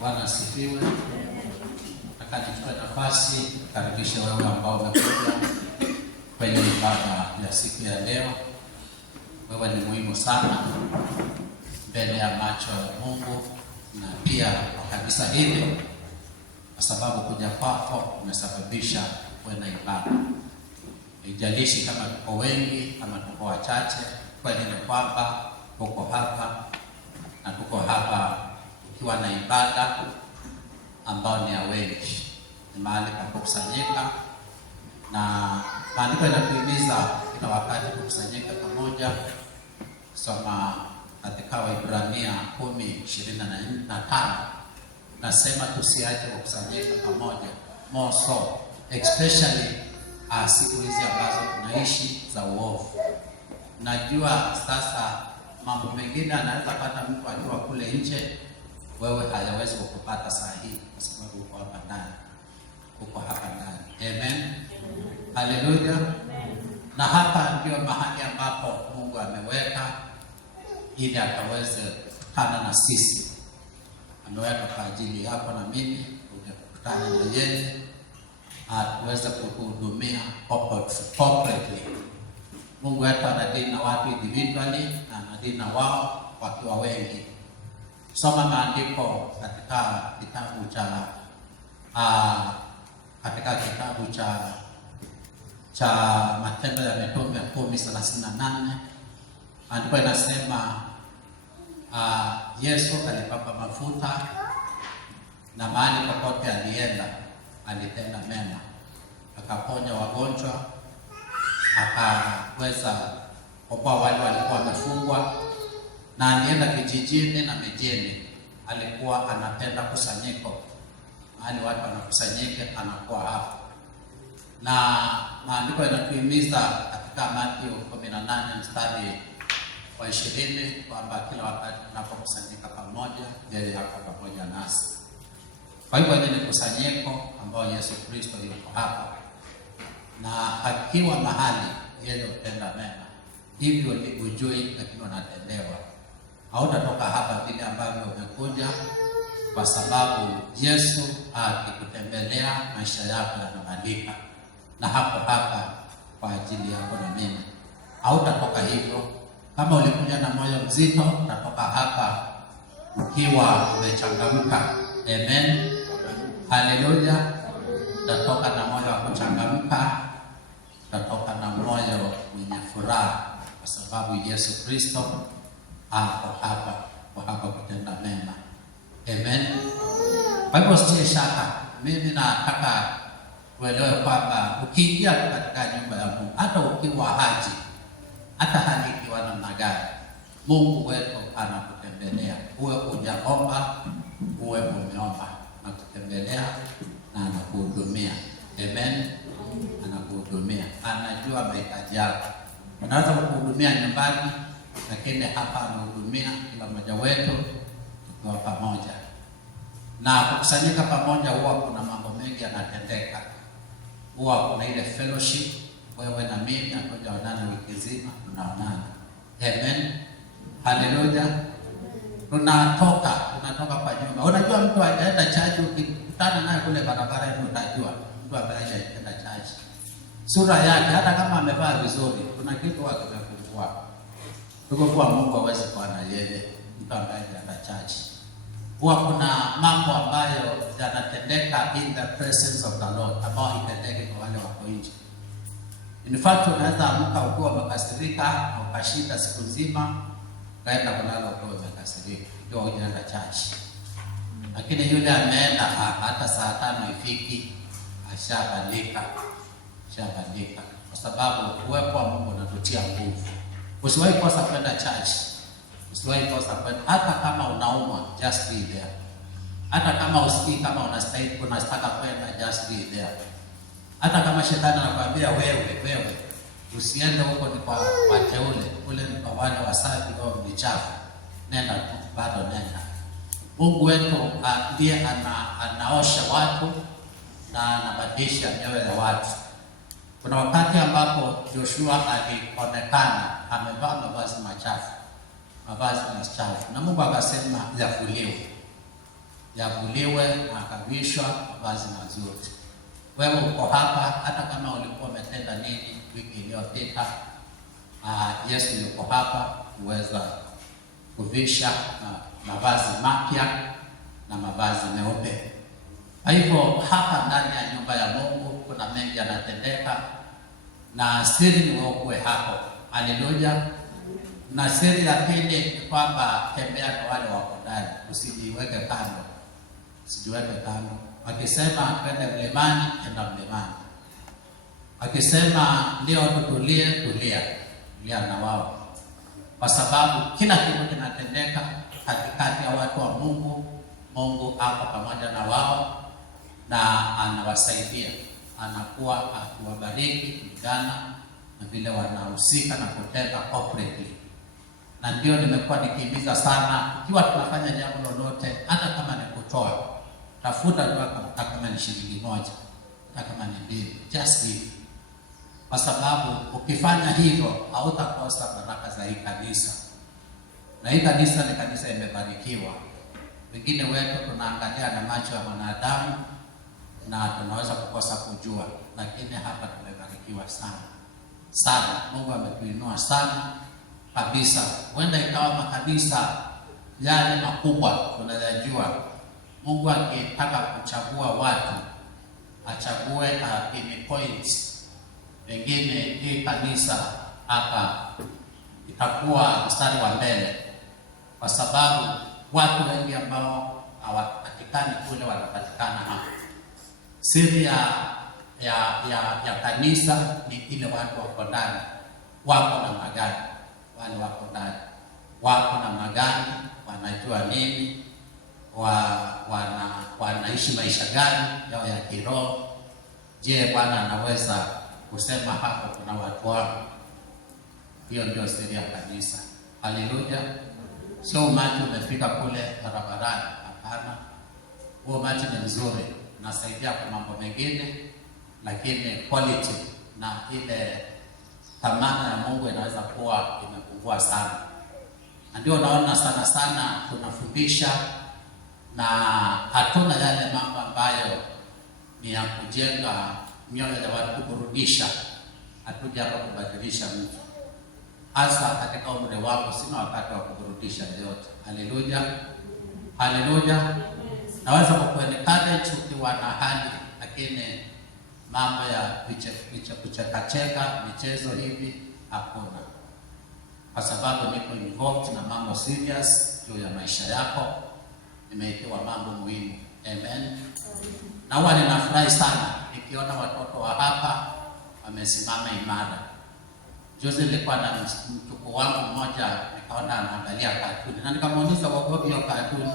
Bwana asifiwe. Nataka nichukue nafasi kukaribisha wewe ambao umekuja kwenye ibada ya siku ya leo. Wewe ni muhimu sana mbele ya macho ya Mungu na pia kwa kanisa hili, kwa sababu kuja kwako umesababisha kuwe na ibada. Haijalishi kama tuko wengi, kama tuko wachache, kweli ni kwamba tuko hapa na tuko hapa ukiwa na ibada ambao ni ya wengi. Ni mahali pa kukusanyika, na maandiko yanatuhimiza kila wakati kukusanyika pamoja. Soma katika Waebrania 10:25 nasema tusiache kukusanyika pamoja, more so especially siku hizi ambazo tunaishi za uovu. Najua sasa mambo mengine anaweza pata mtu akiwa kule nje, wewe hayawezi kukupata saa hii kwa sababu uko hapa ndani. Uko hapa ndani. Amen. Haleluya. Na hapa ndio mahali ambapo Mungu ameweka ili akaweze kukutana na sisi. Ameweka kwa ajili yako na mimi kukutana na yeye, tuweze kuhudumia corporately. Mungu wetu anadili na watu individually na anadili na wao wakiwa wengi. Soma maandiko katika kitabu cha Matendo ya Mitume 10:38. Maandiko inasema Yesu alipaka mafuta na mahali popote alienda alitenda mema, akaponya wagonjwa, akaweza kuokoa wale walikuwa wamefungwa, na alienda kijijini na mijini. Alikuwa anapenda kusanyiko, mahali watu wanakusanyika anakuwa hapo. Na maandiko yanatuhimiza katika Mathayo 18:20 kwamba kila wakati tunapokusanyika pamoja, yeye yako pamoja nasi. Kwa hivyo ni kusanyiko ambao Yesu Kristo yuko hapa, na akiwa mahali yeye hutenda mema. Hivyo ni ujui, lakini unatendewa. Hautatoka hapa vile ambavyo umekuja, kwa sababu Yesu akikutembelea maisha yako yanabadilika, na hapo hapa kwa ajili yako na mimi. Hautatoka hivyo. Kama ulikuja na moyo mzito, utatoka hapa ukiwa umechangamka. Amen. Haleluya. Utatoka na moyo wa kuchangamka, utatoka na moyo mwenye furaha, kwa sababu Yesu Kristo hapo hapa kutenda mema. Amen. Kwa hivyo usitie shaka. Mimi nataka uelewe kwamba ukiingia katika nyumba ya Mungu, hata ukiwa haji, hata hali ikiwa namna gani, Mungu wetu anakutembelea. Uwe hujaomba, uwe umeomba, anakutembelea na anakuhudumia. Amen. Anakuhudumia. Anajua mahitaji yako. Anaweza kukuhudumia nyumbani, lakini hapa anahudumia kila mmoja wetu tukiwa pamoja. Na kukusanyika pamoja, huwa kuna mambo mengi yanatendeka. Huwa kuna ile fellowship, wewe na mimi hatujaonana wiki nzima, tunaonana. Amen. Haleluya. Tunatoka kwa nyumba. Unajua mtu hajaenda church, ukikutana naye kule barabara hiyo utajua mtu ambaye hajaenda church. Sura yake, hata kama amevaa vizuri, kuna kitu kimepungua. Tuko kwa Mungu hawezi kuwa na yeye mtu ambaye anaenda church. Huwa kuna mambo ambayo yanatendeka in the presence of the Lord, ambao itendeke kwa wale wako nje. In fact, unaweza amka ukiwa umekasirika na ukashinda siku nzima, kaenda kulala ukiwa umekasirika, ndio unaenda church. Lakini yule ameenda hata saa 5 ifiki, ashabadilika, kwa sababu uwepo wa Mungu unatutia nguvu. Usiwahi kosa kwenda church. Usiwahi kosa kwenda, hata kama unaumwa, just be there. Hata kama usikii kama unastaka kwenda, just be there. Hata kama shetani anakuambia wewe usiende huko, ni kwa wateule, kule ni kwa wale wasafi au michafu, nenda tu, bado nenda. Mungu wetu ndiye anaosha watu na anabadilisha mioyo ya watu. Kuna wakati ambapo Joshua alionekana amevaa mavazi machafu, na Mungu akasema yafuliwe. yavuliwe na akavishwa mavazi mazuri. Wewe uko hapa, hata kama ulikuwa umetenda nini wiki iliyopita, Yesu yuko hapa kuweza kuvisha mavazi mapya na mavazi meupe. Kwa hivyo hapa ndani ya nyumba ya Mungu kuna mengi yanatendeka, na siri ni wewe hapo. Haleluya. Na siri ya pili ni kwamba tembea na wale wako ndani, usijiweke kando. Usijiweke kando. Akisema kwenda mlimani, enda mlimani. Akisema ndio tutulie, tulia na wao. Kwa sababu kila kitu kinatendeka katikati ya watu wa Mungu. Mungu ako pamoja na wao na anawasaidia. Anakuwa akiwabariki kulingana na vile wanahusika na kutenda corporately. Na ndio nimekuwa nikihimiza sana, ikiwa tunafanya jambo lolote, hata kama ni kutoa, tafuta tu kama ni shilingi 1, hata kama ni 2, just give. Kwa sababu ukifanya hivyo hautakosa baraka za hii kanisa. Na hii kanisa ni kanisa imebarikiwa. Wengine wetu tunaangalia na macho ya wanadamu na tunaweza kukosa kujua, lakini hapa tumebarikiwa sana. Mungu ametuinua sana kabisa. Huenda ikawa makanisa yale makubwa tunayajua. Mungu akitaka kuchagua watu, achague in points. Pengine hii kanisa hapa itakuwa mstari wa mbele, kwa sababu watu wengi ambao hawapatikani kule wanapatikana hapa. Siri ya kanisa ni ile watu wako ndani, wako na magari. Wale wako ndani wako na magari, wanajua nini, wanaishi maisha gani yao ya kiroho. Je, Bwana anaweza kusema hapo kuna watu wao? Hiyo ndio siri ya kanisa. Haleluya. Sio umati umefika kule barabarani, hapana. Huo umati ni mzuri, unasaidia kwa mambo mengine, lakini quality na ile thamani ya Mungu inaweza kuwa imepungua sana. Na ndio naona sana tunafundisha na hatuna yale mambo ambayo ni ya kujenga mioyo ya watu, kurudisha. Hatuja hapa kubadilisha mtu. Hasa katika umri wako, sina wakati wa kurudisha yote. Haleluya. Naweza kukuencourage ukiwa na hali, lakini mambo ya kucheka michezo hivi hakuna. Kwa sababu niko involved na mambo serious juu ya maisha yako. Nimeitiwa mambo muhimu. Amen. Na huwa ninafurahi sana nikiona watoto wa hapa wamesimama imara. Juzi nilikuwa na mtuko wangu mmoja, nikaona anaangalia katuni na nikamuuliza wagopi hiyo katuni,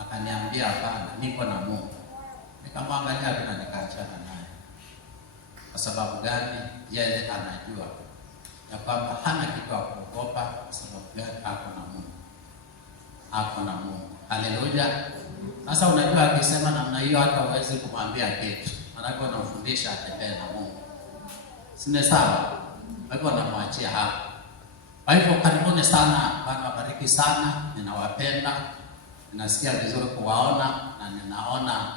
akaniambia hapana, niko na Mungu. Nikamwangalia bila nikaachana naye. Kwa sababu gani? Yeye anajua ya kwamba hana kitu ya kuogopa. Kwa sababu gani? Ako na Mungu. Haleluya. Sasa unajua akisema namna hiyo hata huwezi kumwambia kitu, maana unamfundisha atembee na Mungu. Sine sawa? Kwa hivyo namwachia hapa. Kwa hivyo karibuni sana, Bwana wabariki sana, ninawapenda. Ninasikia vizuri kuwaona na ninaona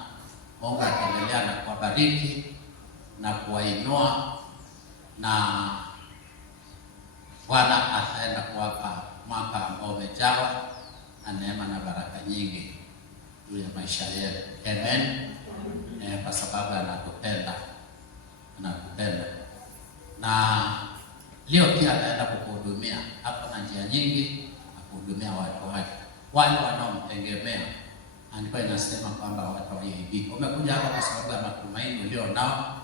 Mungu akiendelea na kuwabariki na kuwainua, na Bwana ataenda kuwapa mwaka ambao umejawa na neema na baraka nyingi juu ya maisha yetu. Amen. Kwa sababu anatupenda. Na leo pia ataenda kukuhudumia hapa na njia nyingi, na kuhudumia watu wake wale wanaomtegemea. Andiko inasema kwamba watu waibiki. Umekuja hapa kwa sababu ya matumaini ulio nao,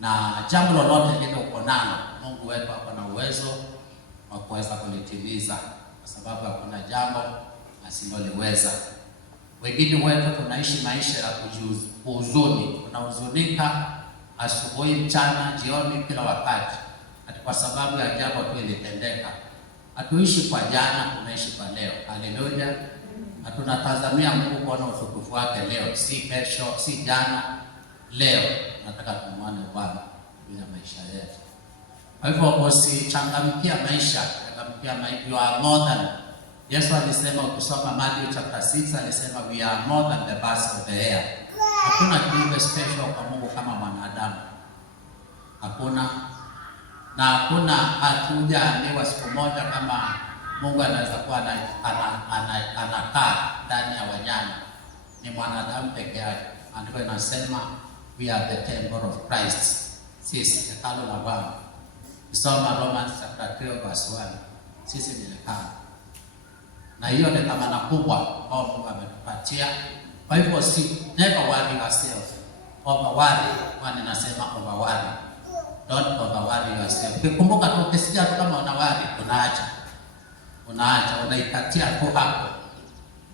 na jambo lolote lile uko nalo, Mungu wetu ako na uwezo wa kuweza kulitimiza, kwa sababu hakuna jambo asiloliweza. Wengine wetu tunaishi maisha ya kuhuzuni, tunahuzunika asubuhi, mchana, jioni, kila wakati, ati kwa sababu ya jambo tu ilitendeka. Hatuishi kwa jana, tunaishi kwa leo. Haleluya. Na tunatazamia Mungu kuona utukufu wake leo, si kesho, si jana, leo. Nataka tumuone Bwana juu ya maisha yetu. Kwa hivyo usichangamkia maisha, changamkia maisha. You are more than Yesu alisema, ukisoma Matthew chapter 6 alisema we are more than the birds of the air. Hakuna kiumbe special kwa Mungu kama mwanadamu. Hakuna. Na hakuna hatujaambiwa siku moja kama Mungu anaweza kuwa anakaa ndani ya wanyama. Ni mwanadamu peke yake. Andiko inasema we are the temple of Christ. Sisi hekalu la Bwana. Soma Romans chapter 3 verse 1. Sisi ni hekalu. Na hiyo ni dhamana kubwa ambayo Mungu ametupatia. Kwa hivyo never worry yourself. Kwani nasema worry. Don't worry yourself. Kumbuka tu, ukisikia tu kama unawari, unaikatia tu hapo.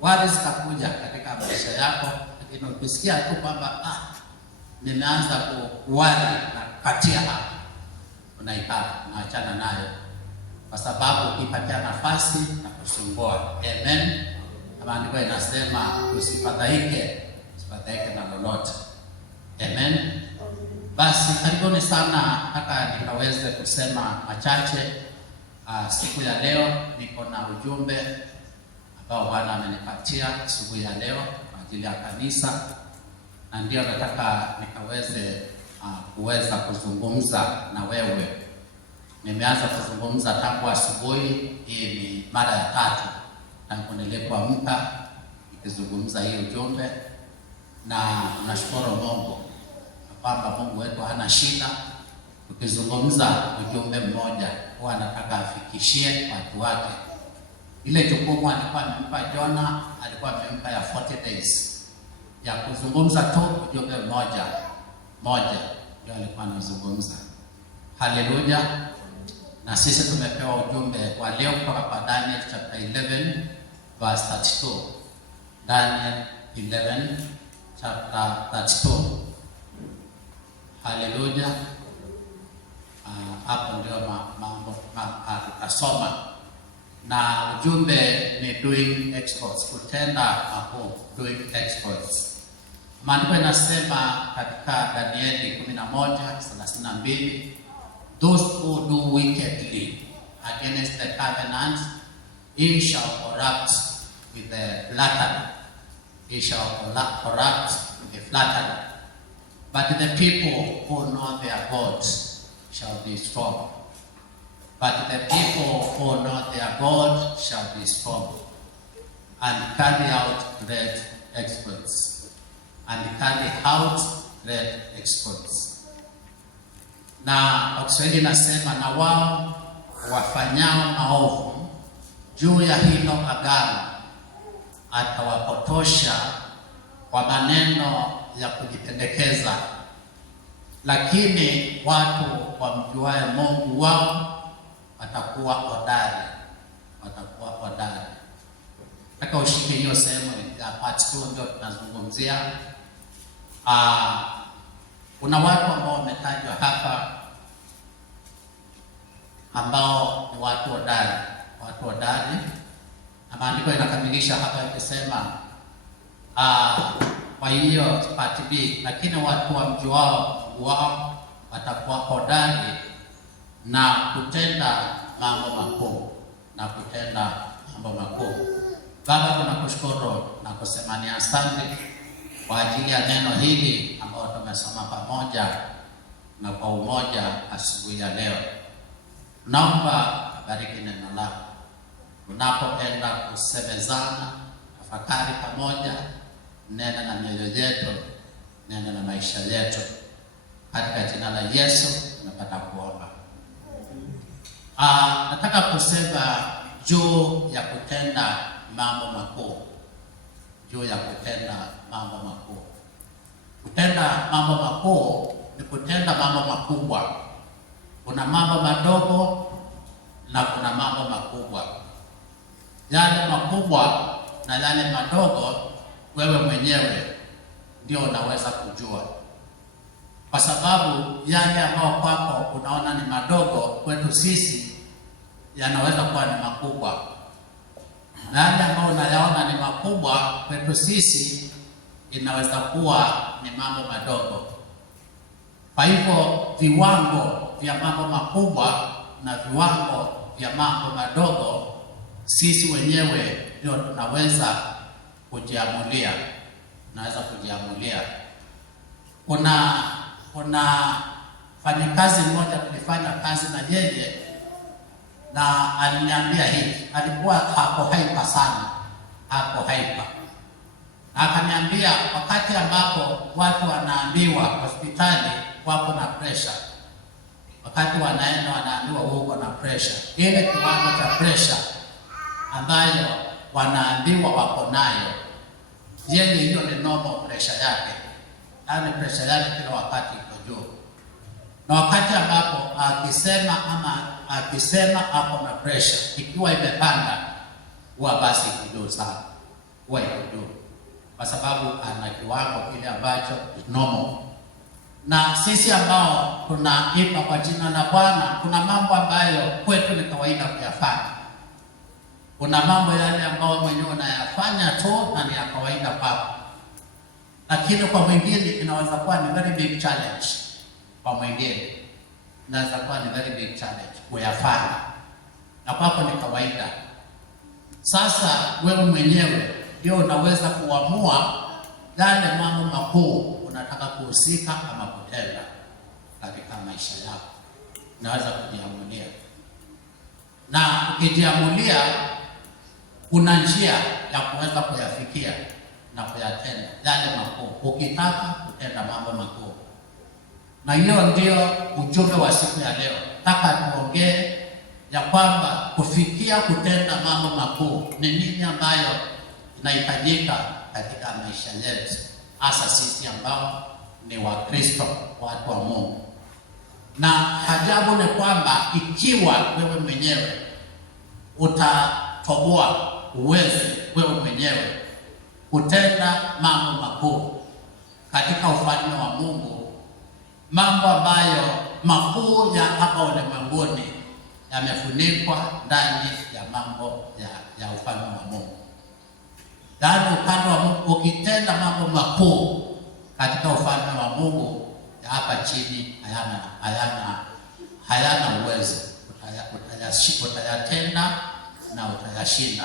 Worry zitakuja katika maisha yako, lakini ukisikia tu kwamba nimeanza kuwari na katia hapo, unaikata, unaachana nayo, kwa sababu ukipatia nafasi na kusumbua. Amen. Maandiko inasema usifadhaike na lolote. Amen. Basi karibuni sana, nataka nikaweze kusema machache. Siku ya leo niko na ujumbe ambao Bwana amenipatia siku ya leo kwa ajili ya kanisa, na ndio nataka nikaweze kuweza kuzungumza na wewe. Nimeanza kuzungumza tangu asubuhi, hii ni mara ya 3 tangu nilipoamka nikizungumza hii ujumbe, na nashukuru Mungu kwamba Mungu wetu hana shida. Tukizungumza ujumbe mmoja, huwa anataka afikishie watu wake. Ile jukumu alikuwa amempa Jona, alikuwa amempa ya 40 days ya kuzungumza tu ujumbe mmoja ndio alikuwa anazungumza. Haleluya. Na sisi tumepewa ujumbe wa leo kutoka kwa Daniel chapter 11 verse 32. Daniel 11 chapter 32. Haleluya. Hapo ndio mambo tutasoma, na ujumbe ni doing exploits, kutenda hapo, doing exploits. Maandiko yanasema katika Danieli 11:32, those who do wickedly against the covenant, he shall corrupt with the flattery. He shall corrupt with the flattery. But the people who know their God shall be strong. But the people who know their God shall be strong and carry out great exploits. Na kwa Kiswahili nasema, na wao wafanyao maovu juu ya hilo agano atawapotosha kwa maneno ya kujipendekeza, lakini watu wamjuae Mungu wao watakuwa hodari. Nataka ushike hiyo sehemu ya part 2 ndio tunazungumzia. Kuna watu ambao wametajwa hapa ambao ni watu hodari, na maandiko inakamilisha hapa ikisema kwa hiyo part B, lakini watu wamjuao Mungu wao watakuwa hodari na kutenda mambo makuu. Baba, tunakushukuru na kusema ni asante kwa ajili ya neno hili ambalo tumesoma pamoja na kwa umoja asubuhi ya leo. Naomba bariki neno lako tunapopenda kusemezana, tafakari pamoja, nena na mioyo yetu, nena na maisha yetu. Katika jina la Yesu tunapata kuomba. Nataka kusema juu ya kutenda mambo makuu. Kutenda mambo makuu ni kutenda mambo makubwa. Kuna mambo madogo na kuna mambo makubwa. Yale makubwa na yale madogo wewe mwenyewe ndio unaweza kujua, kwa sababu yale ambayo kwako unaona ni madogo, kwetu sisi yanaweza kuwa ni makubwa, na yale ambayo unayaona ni makubwa, kwetu sisi inaweza kuwa ni mambo madogo. Kwa hivyo viwango vya mambo makubwa na viwango vya mambo madogo sisi wenyewe ndio tunaweza kujiamulia. Kuna fanyakazi mmoja tulifanya kazi na yeye, na aliniambia hivi, alikuwa hapo haipa sana, akaniambia wakati ambapo watu wanaambiwa hospitali wako na pressure, wakati wanaenda wanaambiwa uko na pressure, ile kiwango cha pressure ambayo wanaambiwa wako nayo, yeye hiyo ni normal pressure yake, yaani pressure yake kila wakati iko juu. Na wakati ambapo akisema ako na pressure, ikiwa imepanda, huwa basi iko juu sana, huwa iko juu, kwa sababu ana kiwango kile ambacho is normal. Na sisi ambao tunaipa kwa jina la Bwana, kuna mambo ambayo kwetu ni kawaida kuyafanya. Kuna mambo yale ambayo mwenyewe unayafanya tu na ni ya kawaida kwako, lakini kwa mwingine inaweza kuwa ni very big challenge. Kwa mwingine inaweza kuwa ni very big challenge kuyafanya, na kwako ni kawaida. Sasa wewe mwenyewe ndio unaweza kuamua yale mambo makuu unataka kuhusika ama kutenda katika maisha yako. Unaweza kujiamulia, na ukijiamulia kuna njia ya kuweza kuyafikia na kuyatenda yale makuu, ukitaka kutenda mambo makuu. Na hiyo ndio ujumbe wa siku ya leo. Nataka tuongee ya kwamba kufikia kutenda mambo makuu ni nini ambayo inahitajika katika maisha yetu, hasa sisi ambao ni Wakristo, watu wa Mungu. Na ajabu ni kwamba ikiwa wewe mwenyewe utatoboa uweze wewe mwenyewe kutenda mambo makuu katika ufalme wa Mungu, mambo ambayo makuu ya hapa ulimwenguni yamefunikwa ndani ya mambo ya ufalme wa Mungu. Yaani upande wa Mungu, ukitenda mambo makuu katika ufalme wa Mungu, ya hapa chini hayana uwezo. Utayatenda na utayashinda.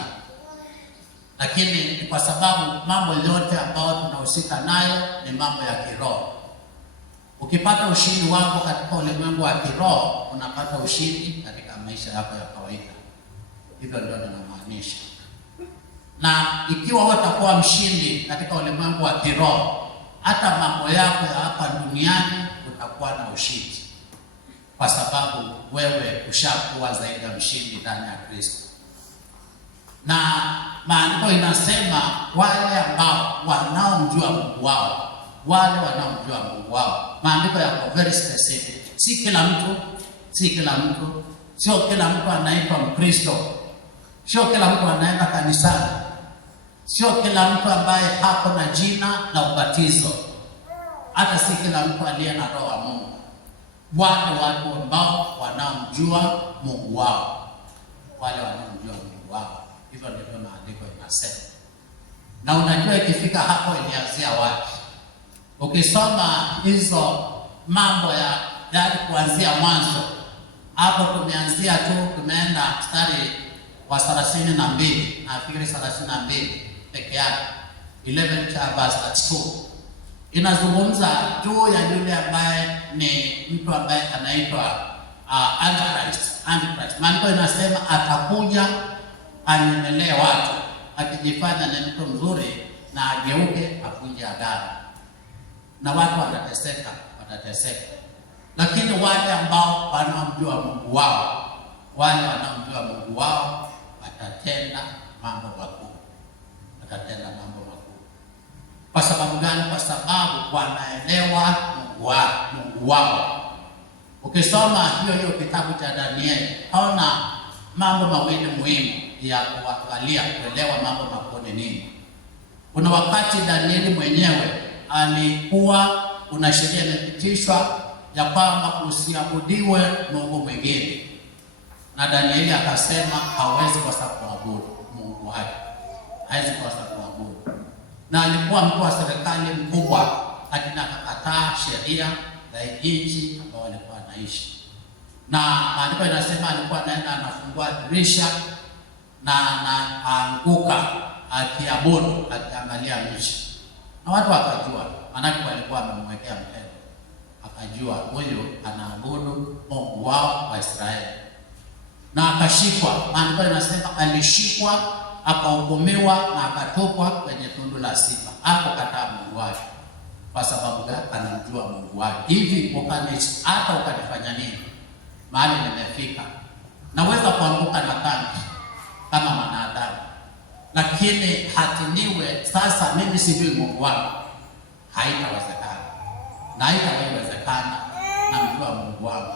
Lakini ni kwa sababu mambo yote ambayo tunahusika nayo ni mambo ya kiroho. Ukipata ushindi wako katika ulimwengu wa kiroho, unapata ushindi katika maisha yako ya kawaida. Hivyo ndio ninamaanisha. Na ikiwa utakuwa mshindi katika ulimwengu wa kiroho, hata mambo yako ya hapa duniani utakuwa na ushindi, kwa sababu wewe ushakuwa zaidi ya mshindi ndani ya Kristo. Na maandiko inasema wale ambao wanaomjua Mungu wao, maandiko yako very specific. Si kila mtu, sio kila mtu anaitwa Mkristo, sio kila mtu anaenda kanisani, sio kila mtu ambaye hako na jina la ubatizo, hata si kila mtu aliye na roho wa Mungu. Wale watu ambao wanaomjua Mungu wao, hivyo ndivyo maandiko inasema. Na unajua ikifika hapo ilianzia wapi? Ukisoma hizo mambo ya kuanzia mwanzo, hapo tumeanzia tu, tumeenda mstari wa 32, nafikiri 32 peke yake, 11 verse 2. Inazungumza juu ya yule ambaye ni mtu ambaye anaitwa Antichrist. Maandiko inasema atakuja anyemelee watu, akijifanya ni mtu mzuri na ageuke avunje agano, na watu watateseka. Lakini wale ambao wanaomjua Mungu wao, watatenda mambo makuu. Kwa sababu gani? Kwa sababu wanaelewa Mungu wao. Ukisoma hiyo kitabu cha Danieli, haona mambo mawili muhimu ya kuangalia kuelewa mambo makuu ni nini. Kuna wakati Danieli mwenyewe alikuwa una sheria imepitishwa ya kwamba usiabudiwe Mungu mwingine, na Danieli akasema hawezi kosa kuabudu Mungu wake, hawezi kosa kuabudu. Na alikuwa mtu wa serikali mkubwa, lakini akakataa sheria za nchi ambayo alikuwa anaishi. Na maandiko inasema alikuwa anaenda anafungua dirisha na anaanguka akiabudu, akiangalia nchi. Na watu wakajua, maana walikuwa wamemwekea mtego. Akajua huyu anaabudu Mungu wao wa Israeli. Na akashikwa. Maandiko yanasema alishikwa, akahukumiwa na akatupwa kwenye tundu la simba. Hakukataa Mungu wake. Kwa sababu gani? Anamjua Mungu wake. Hivi hata ukanifanya nini? Mahali nimefika, naweza kuanguka na dhambi kama mwanadamu, lakini hatiniwe sasa mimi sijui Mungu wangu. Haitawezekana. Na haitawezekana. Namjua Mungu wangu.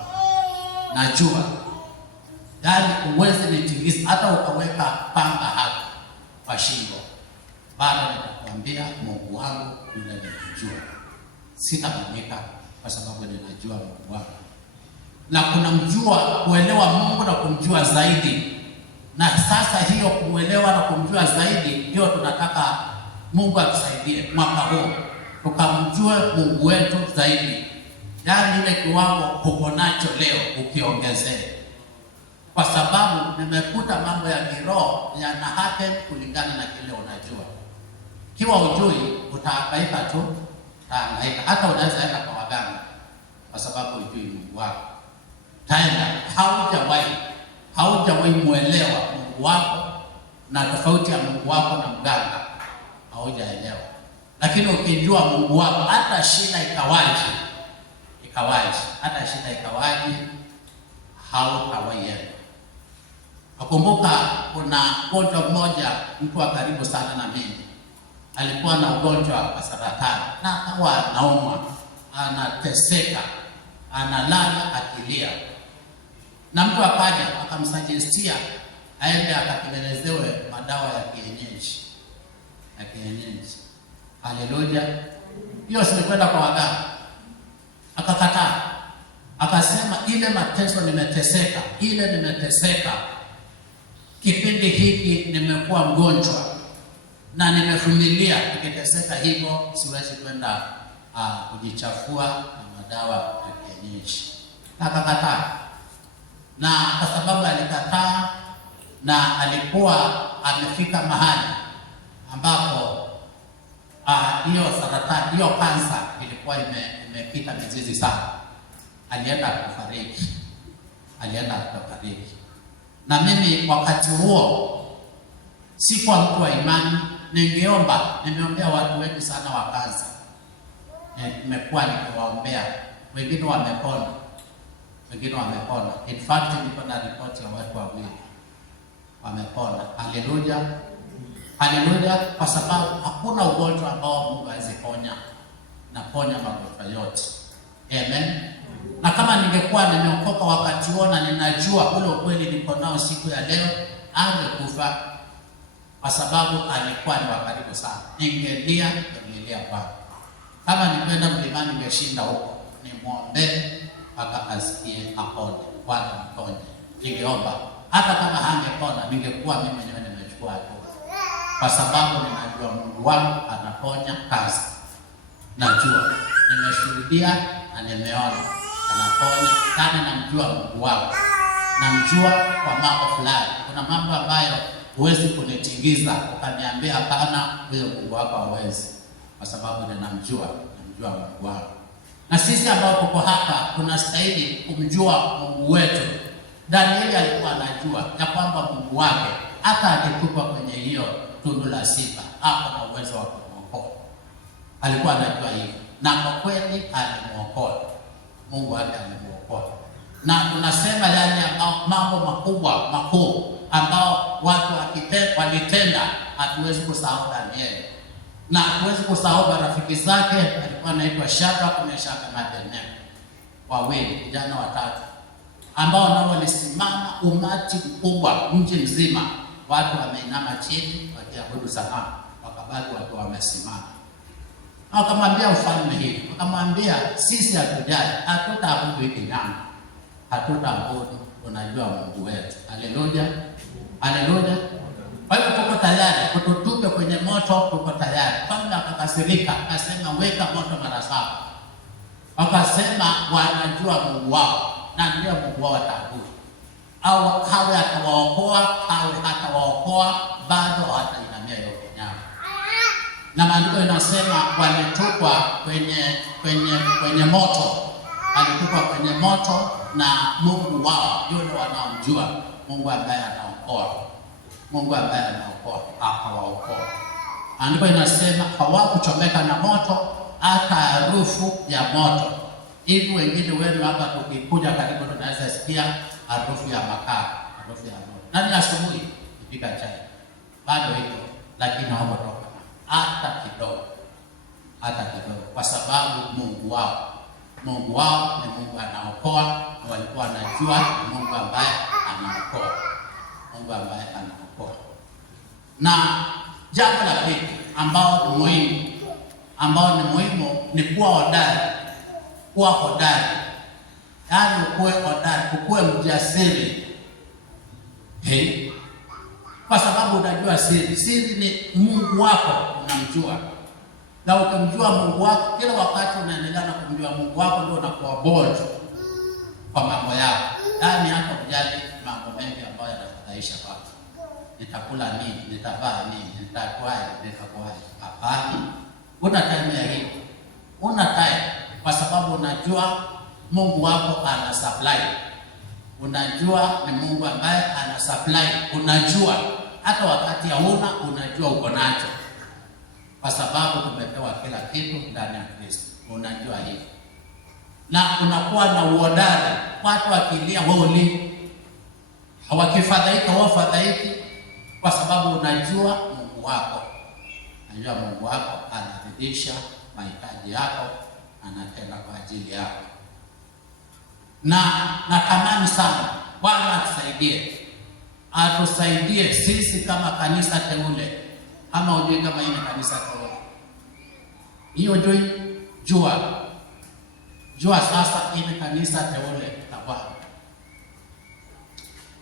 Najua. Yaani uweze nitingisa, hata ukaweka panga hapa kwa shingo, bado nitakwambia Mungu wangu yule ninajua. Sitabadilika kwa sababu ninajua Mungu wangu. Na kunamjua, kuelewa Mungu na kumjua zaidi. Na sasa hiyo kuelewa na kumjua zaidi ndio tunataka Mungu atusaidie mwaka huu tukamjue Mungu wetu zaidi. Yaani ile kiwango uko nacho leo ukiongezea. Kwa sababu nimekuta mambo ya kiroho yana happen kulingana na kile unajua. Kiwa ujui utahangaika tu, utahangaika. Hata unaweza enda kwa waganga kwa sababu ujui Mungu wako. Tena haujawahi muelewa Mungu wako, na tofauti ya Mungu wako na mganga haujaelewa. Lakini ukijua Mungu wako, hata shida ikawaje, hata shida ikawaje, hautawahi. Nakumbuka kuna mgonjwa mmoja, mtu wa karibu sana na mimi, alikuwa na ugonjwa wa saratani na akawa anaumwa, anateseka, analala akilia. Na mtu akaja akamsuggestia aende akatengenezewe madawa ya kienyeji. Haleluya. Hiyo sikwenda kwa waganga. Akakataa. Akasema ile mateso nimeteseka, kipindi hiki nimekuwa mgonjwa na nimevumilia nikiteseka hivyo, siwezi kwenda kujichafua na madawa ya kienyeji. Akakataa. Na kwa sababu alikataa na alikuwa amefika mahali ambapo hiyo saratani, hiyo kansa ilikuwa imepita mizizi sana, alienda kufariki. Na mimi wakati huo sikuwa mtu wa imani. Nimeombea watu wengi sana wa kansa. Nimekuwa nikiwaombea, wengine wamepona. In fact niko na ripoti ya watu wawili wamepona. Haleluya. Kwa sababu hakuna ugonjwa ambao Mungu hawezi ponya. Naponya magonjwa yote. Amen. Na kama ningekuwa nimeokoka wakati huo na ninajua ule ukweli niko nao siku ya leo, angekufa. Kwa sababu alikuwa ni wa karibu sana. Ningelia Bwana. Kama nikwenda mlimani ningeshinda huko, nimwombe mpaka asikie apone. Bwana mponye. Ningeomba. Hata kama hangepona, ningekuwa mimi mwenyewe nimechukua hatua. Kwa sababu ninajua Mungu wangu anaponya kansa. Najua. Nimeshuhudia na nimeona anaponya. Kana namjua Mungu wangu. Namjua kwa mambo fulani. Kuna mambo ambayo huwezi kunitingiza ukaniambia hapana, huyo Mungu wako hawezi. Kwa sababu ninamjua Mungu wangu. Na sisi ambao tuko hapa tunastahili kumjua Mungu wetu. Danieli alikuwa anajua ya kwamba Mungu wake hata akitupa kwenye hiyo tundu la simba hapo na uwezo wa kumwokoa. Alikuwa anajua hivyo. Na kwa kweli alimuokoa. Mungu wake alimuokoa. Na tunasema yale mambo makuu ambao watu walitenda, hatuwezi kusahau Danieli. Na hatuwezi kusahau rafiki zake, alikuwa anaitwa Shadraka, Meshaki na Abednego. Wawili, vijana watatu ambao nao walisimama, umati mkubwa, mji mzima, watu wameinama chini wakiabudu sanamu, wakabaki watu wamesimama. Akamwambia ufalme hili, akamwambia sisi hatujali, hatutaabudu hiki nyama, hatutaabudu, tunajua Mungu wetu. Haleluya. Kwa hiyo tuko tayari, kututupe kwenye moto, tuko tayari. Kwanza akakasirika, akasema weka moto mara 7. Akasema wanajua Mungu wao, na ndio Mungu wao wataabudu. au hawe atawaokoa, hawe hatawaokoa, bado hawatainamia hiyo nyama. Na maandiko inasema walitupwa kwenye moto, walitupwa kwenye moto na Mungu wao, yule wanaomjua, Mungu ambaye anaokoa, Mungu ambaye anaokoa akawaokoa. Maandiko inasema hawakuchomeka na moto, hata harufu ya moto. Hivi wengine wenu hapa tukikuja karibu tunaweza sikia harufu ya makaa, harufu ya moto. Nani asubuhi nipika chai bado hivyo, lakini hawatoka hata kidogo, hata kidogo, kwa sababu Mungu wao ni Mungu anaokoa, na walikuwa wanajua ni Mungu ambaye anaokoa, Mungu ambaye anaokoa. Na jambo la pili ambao ni muhimu ni kuwa hodari. Kuwa hodari, yaani ukuwe hodari, ukuwe mjasiri. Kwa sababu unajua siri ni Mungu wako, unamjua. Na ukimjua Mungu wako, kila wakati unaendelea na kumjua Mungu wako, ndio unakuwa bold kwa mambo yako. Yaani hata kujali mambo mengi ambayo yanafadhaisha kwako. Nitakula nini? Nitavaa nini? Nitakuwaje? Hapana. Una time ya hiyo. Una time, kwa sababu unajua Mungu wako ana supply. Unajua ni Mungu ambaye ana supply. Unajua hata wakati hauna, unajua uko nacho, kwa sababu tumepewa kila kitu ndani ya Kristo. Unajua hivi, na unakuwa na uhodari. Watu wakilia wewe hawakifadhaika, wao fadhaiki, kwa sababu unajua Mungu wako. Unajua Mungu wako anaridhisha mahitaji yako, anatenda kwa ajili yako. Na tamani sana Bwana atusaidie sisi kama kanisa teule. Ama ujue kama hii ni kanisa teule, hiyo jua sasa hii ni kanisa teule la Bwana.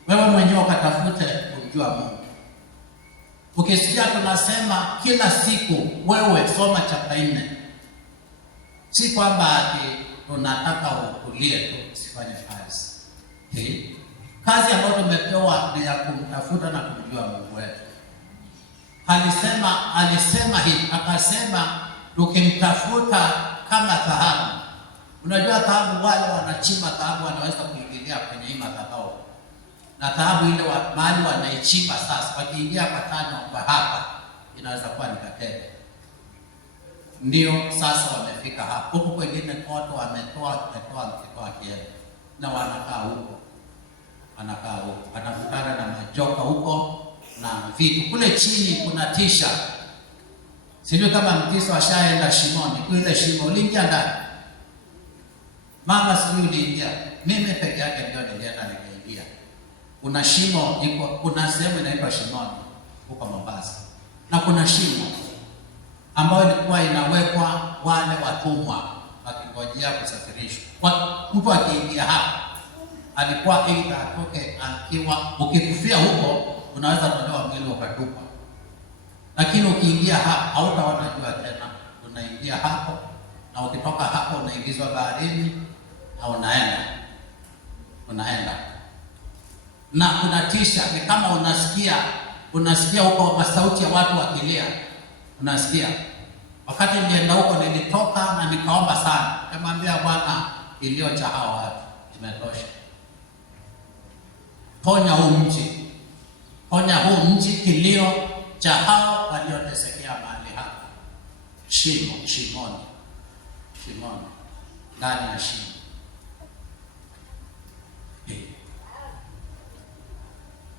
Wewe mwenyewe ukatafute kumjua Mungu. Ukisikia tunasema kila siku wewe soma chapter 4, si kwamba ati tunataka ukulie tu usifanye kazi. Kazi ambayo tumepewa ni ya kumtafuta na kumjua Mungu wetu. Alisema hivi, akasema tukimtafuta kama dhahabu. Unajua dhahabu, wale wanachimba dhahabu wanaweza kuingilia kwenye hii madhabahu. Na dhahabu ile mahali wanaichimba sasa, wakiingia patano kwa hapa, inaweza kuwa ni katete. Ndio sasa wamefika hapa. Huko kwingine watu wametoa kiasi na wanakaa huko. Wanakutana na majoka huko na vitu. Kule chini kuna tisha. Sijui kama Mkristo ashaenda shimoni. Kule shimo uliingia ndani. Mama sijui uliingia. Mimi peke yake ndio nilienda nikaingia. Kuna shimo iko, kuna sehemu inaitwa Shimoni huko Mombasa. Na kuna shimo ambayo ilikuwa inawekwa wale watumwa wakingojea kusafirishwa. Mtu akiingia hapa alikuwa aidha atoke akiwa, ukikufia huko unaweza kutolewa mwili ukatupa. Lakini ukiingia hapa hautaona jua tena. Unaingia hapo na ukitoka hapo unaingizwa baharini na unaenda. Na kunatisha, ni kama unasikia huko masauti ya watu wakilia. Unasikia. Wakati nilienda huko nilitoka na nikaomba sana. Nikamwambia Bwana, kilio cha hao watu kimetosha. Ponya huu mji, kilio cha hao waliotesekea mahali hapa. Shimoni. Ndani ya shimo.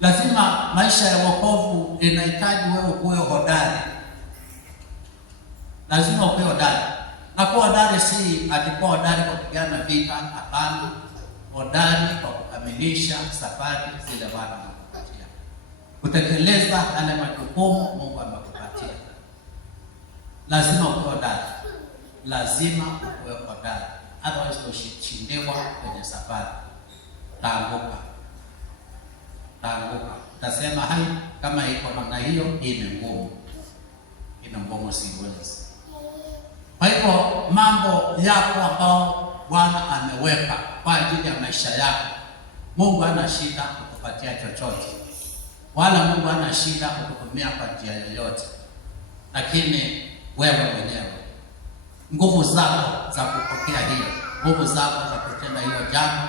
Lazima maisha ya wokovu inahitaji wewe kuwe hodari. Lazima uwe hodari. Na kuwa hodari si atakuwa hodari kwa kupigana vita, hapana. Hodari kwa kukamilisha safari zile Bwana amekupatia. Kutekeleza yale majukumu Mungu amekupatia. Lazima uwe hodari. Otherwise usichindewa kwenye safari. Taanguka. Tasema hai kama iko namna hiyo, ina ngumu siwezi. Kwa hivyo mambo yako ambao Bwana ameweka kwa ajili ya maisha yako, Mungu hana shida. kupatia chochote, wala Mungu hana shida kukutumia kwa njia yoyote, lakini wewe mwenyewe, nguvu zako za kupokea hiyo, nguvu zako za kutenda hiyo jambo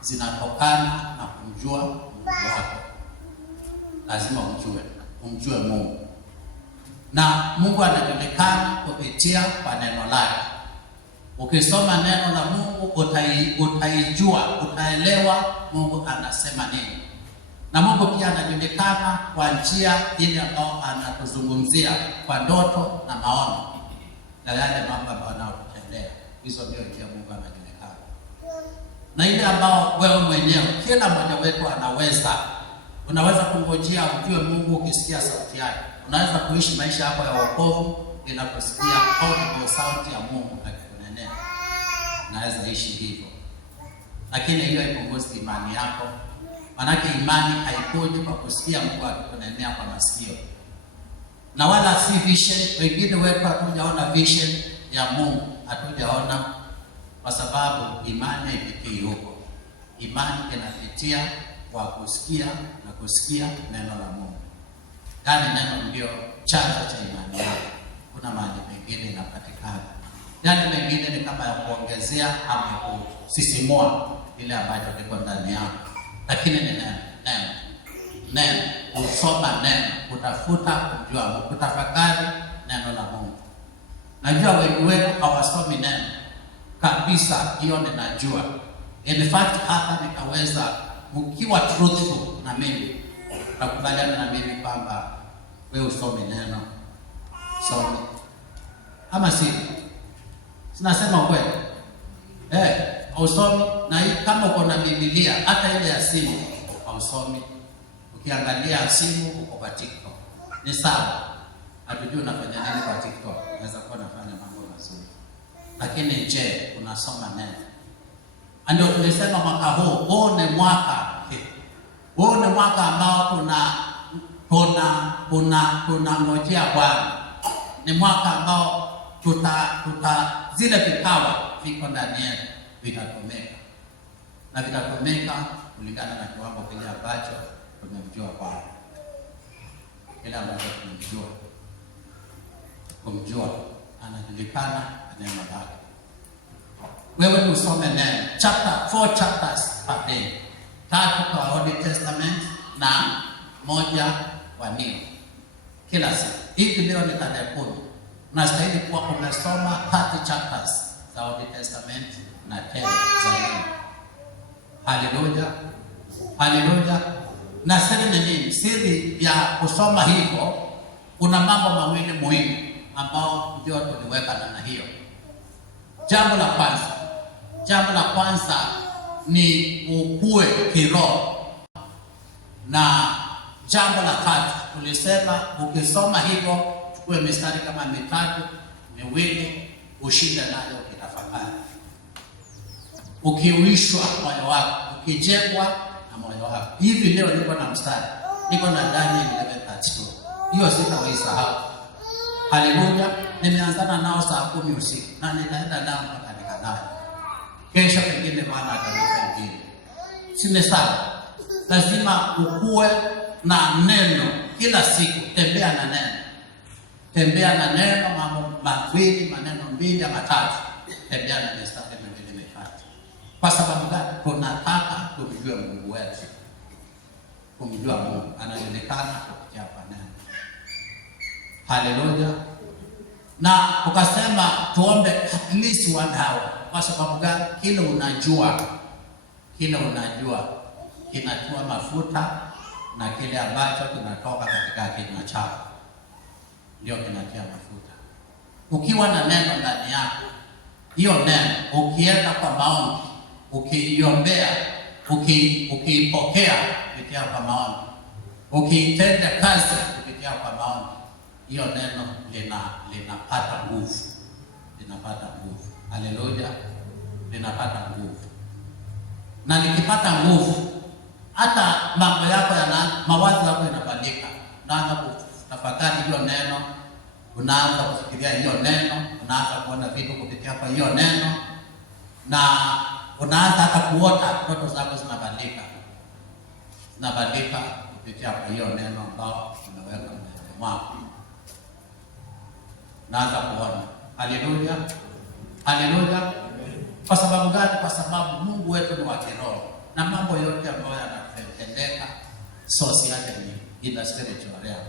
zinatokana na kumjua Mungu wako. Lazima umjue Mungu, na Mungu anajulikana kupitia kwa neno lake. Ukisoma neno la Mungu utaijua, utaelewa Mungu anasema nini. Na Mungu pia anajulikana kwa njia ile ambayo anatuzungumzia kwa ndoto na maono na yale mambo ambayo anayotutendea. Hizo ndio njia Mungu anajulikana, na ile ambao wewe mwenyewe, kila mmoja wetu unaweza kungojea ujue Mungu ukisikia sauti yake. Unaweza kuishi maisha yako ya wokovu bila kusikia audible sauti ya Mungu akikunenea. Unaweza ishi hivyo, lakini hiyo haipunguzi imani yako. Manake imani haikuji kwa kusikia Mungu akikunenea kwa masikio, na wala si vision. Wengine wetu hatujaona vision ya Mungu, hatujaona kwa sababu imani haipitii huko. Imani inapitia kwa kusikia na kusikia neno la Mungu. Yaani neno ndio chanzo cha imani yako. Kuna mahali pengine inapatikana, yaani pengine ni kama ya kuongezea ama kusisimua ile ambacho kiko ndani yako, lakini ni neno, kusoma neno, kutafuta kujua Mungu, kutafakari neno la Mungu. Najua wengi wetu hawasomi neno kabisa, hiyo ninajua. In fact hata nikaweza, ukiwa truthful na mimi, nakubaliana na mimi kwamba wewe usome neno, somi ama si sinasema kweli usomi. Na kama uko na Biblia hata ile ya simu hausomi, ukiangalia simu uko kwa TikTok, ni sawa, hatujui unafanya nini kwa TikTok, unaweza kuwa unafanya mambo mazuri, lakini je, unasoma neno? Ndio tulisema mwaka huu ni mwaka ambao tunangojea Bwana. Ni mwaka ambao zile vipawa viko ndani yetu vitatumika, na vitatumika kulingana na kiwango kile ambacho tumemjua Bwana, kile ambacho kumjua anajulikana neno lake. Wewe usome neno, 4 chapters per day, 3 kwa Old Testament na 1 kwa New kila siku. Hivi leo ni tarehe 10, unastahili kuwa umesoma 30 chapters za Old Testament na 10 za New. Haleluya. Na siri ni nini? Siri ya kusoma hivyo, kuna mambo mawili muhimu ambao ndio tuliweka namna hiyo. Jambo la kwanza ni ukue kiroho, na jambo la tatu tulisema ukisoma hivyo, chukue mistari kama 3 2 ushinde nayo ukitafakari, ukiuishwa moyo wako, ukijengwa na moyo wako. Hivi leo niko na mstari, niko na Daniel 11:32, hiyo sitawaisahau. Haleluya. Nimeanzana nao saa 10 usiku na nitaenda nao mpaka nikadai. Kesho pengine Bwana atanipa ingine. Sime sana. Lazima ukue na neno kila siku. Tembea na neno, mambo mawili, maneno 2 ama 3. Tembea na mistari 2 3. Kwa sababu gani? Tunataka kumjua Mungu wetu. Kumjua Mungu anajulikana kupitia kwa neno. Haleluya. Na ukasema tuombe at least 1 hour. Kwa sababu gani? Kile unajua kinatoa mafuta, na kile ambacho kinatoka katika kinywa chako ndio kinatia mafuta. Ukiwa na neno ndani yako, hiyo neno ukienda kwa maombi, ukiiombea, ukiipokea kupitia kwa maombi, ukiitenda kazi kupitia kwa maombi, hiyo neno linapata nguvu. Haleluya. Linapata nguvu. Na likipata nguvu, hata mambo yako mawazo yako yanabadilika. Unaanza kutafakari hiyo neno, unaanza kufikiria hiyo neno, unaanza kuona vitu kupitia kwa hiyo neno, na unaanza hata kuota, ndoto zako zinabadilika. zinabadilika kupitia kwa hiyo neno ambao unaweka moyoni mwako. Naanza kuona. Haleluya. Haleluya. Kwa sababu gani? Kwa sababu Mungu wetu ni wa kiroho, na mambo yote ambayo yanatendeka source yake ni in the spiritual realm.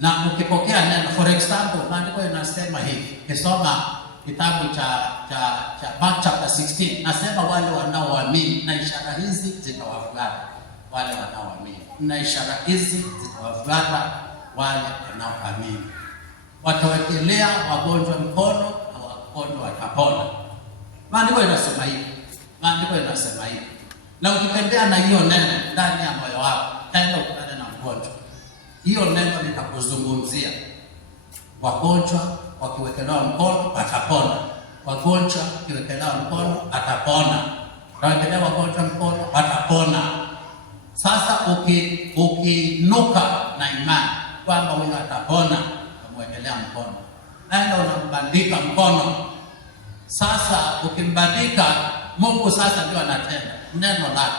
Na ukipokea neno, for example, maandiko inasema hivi, kisoma kitabu cha Mark chapter 16, nasema wale wanaoamini na ishara hizi zitawafuata wale wanaoamini. Na ishara hizi zitawafuata wale wanaoamini. Watawekelea wagonjwa mkono na wagonjwa watapona. Maandiko inasema hivi. Maandiko inasema hivi. Na ukitembea na hiyo neno ndani ya moyo wako, tena ukutane na mgonjwa, hiyo neno litakuzungumzia. Wagonjwa wakiwekelewa mkono watapona. Wagonjwa wakiwekelewa mkono atapona. Wakiwekelewa wagonjwa mkono watapona. Sasa ukinuka na imani kwamba huyo atapona, umwekelea mkono, naenda unambandika mkono. Sasa ukimbandika, Mungu sasa ndio anatenda neno lake,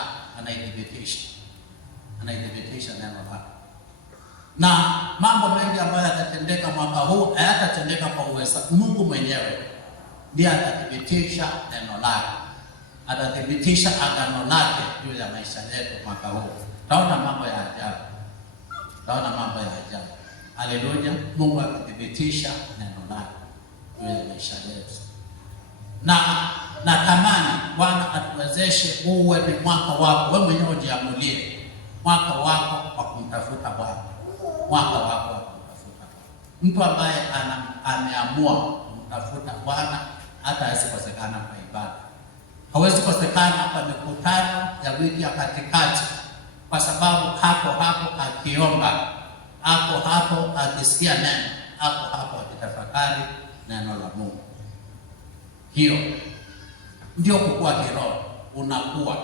anaidhibitisha neno lake. Na mambo mengi ambayo yatatendeka mwaka huu hayatatendeka kwa uwezo. Mungu mwenyewe ndiye atathibitisha neno lake, atathibitisha agano lake juu ya maisha yetu mwaka huu. Taona mambo ya ajabu, taona mambo ya ajabu. Haleluya. Mungu atathibitisha neno lake juu ya maisha yetu. Na natamani Bwana atuwezeshe uwe ni mwaka wako wewe mwenyewe, ujiamulie mwaka wako wa kumtafuta Bwana, mwaka wako wa kumtafuta Bwana. Mtu ambaye ameamua kumtafuta Bwana hata asikosekana kwa ibada, hawezi kosekana kwa mikutano ya wiki ya katikati, kwa sababu hapo akiomba, hapo akisikia neno, hapo akitafakari neno la Mungu. Hiyo ndio kukua kiroho, unakuwa.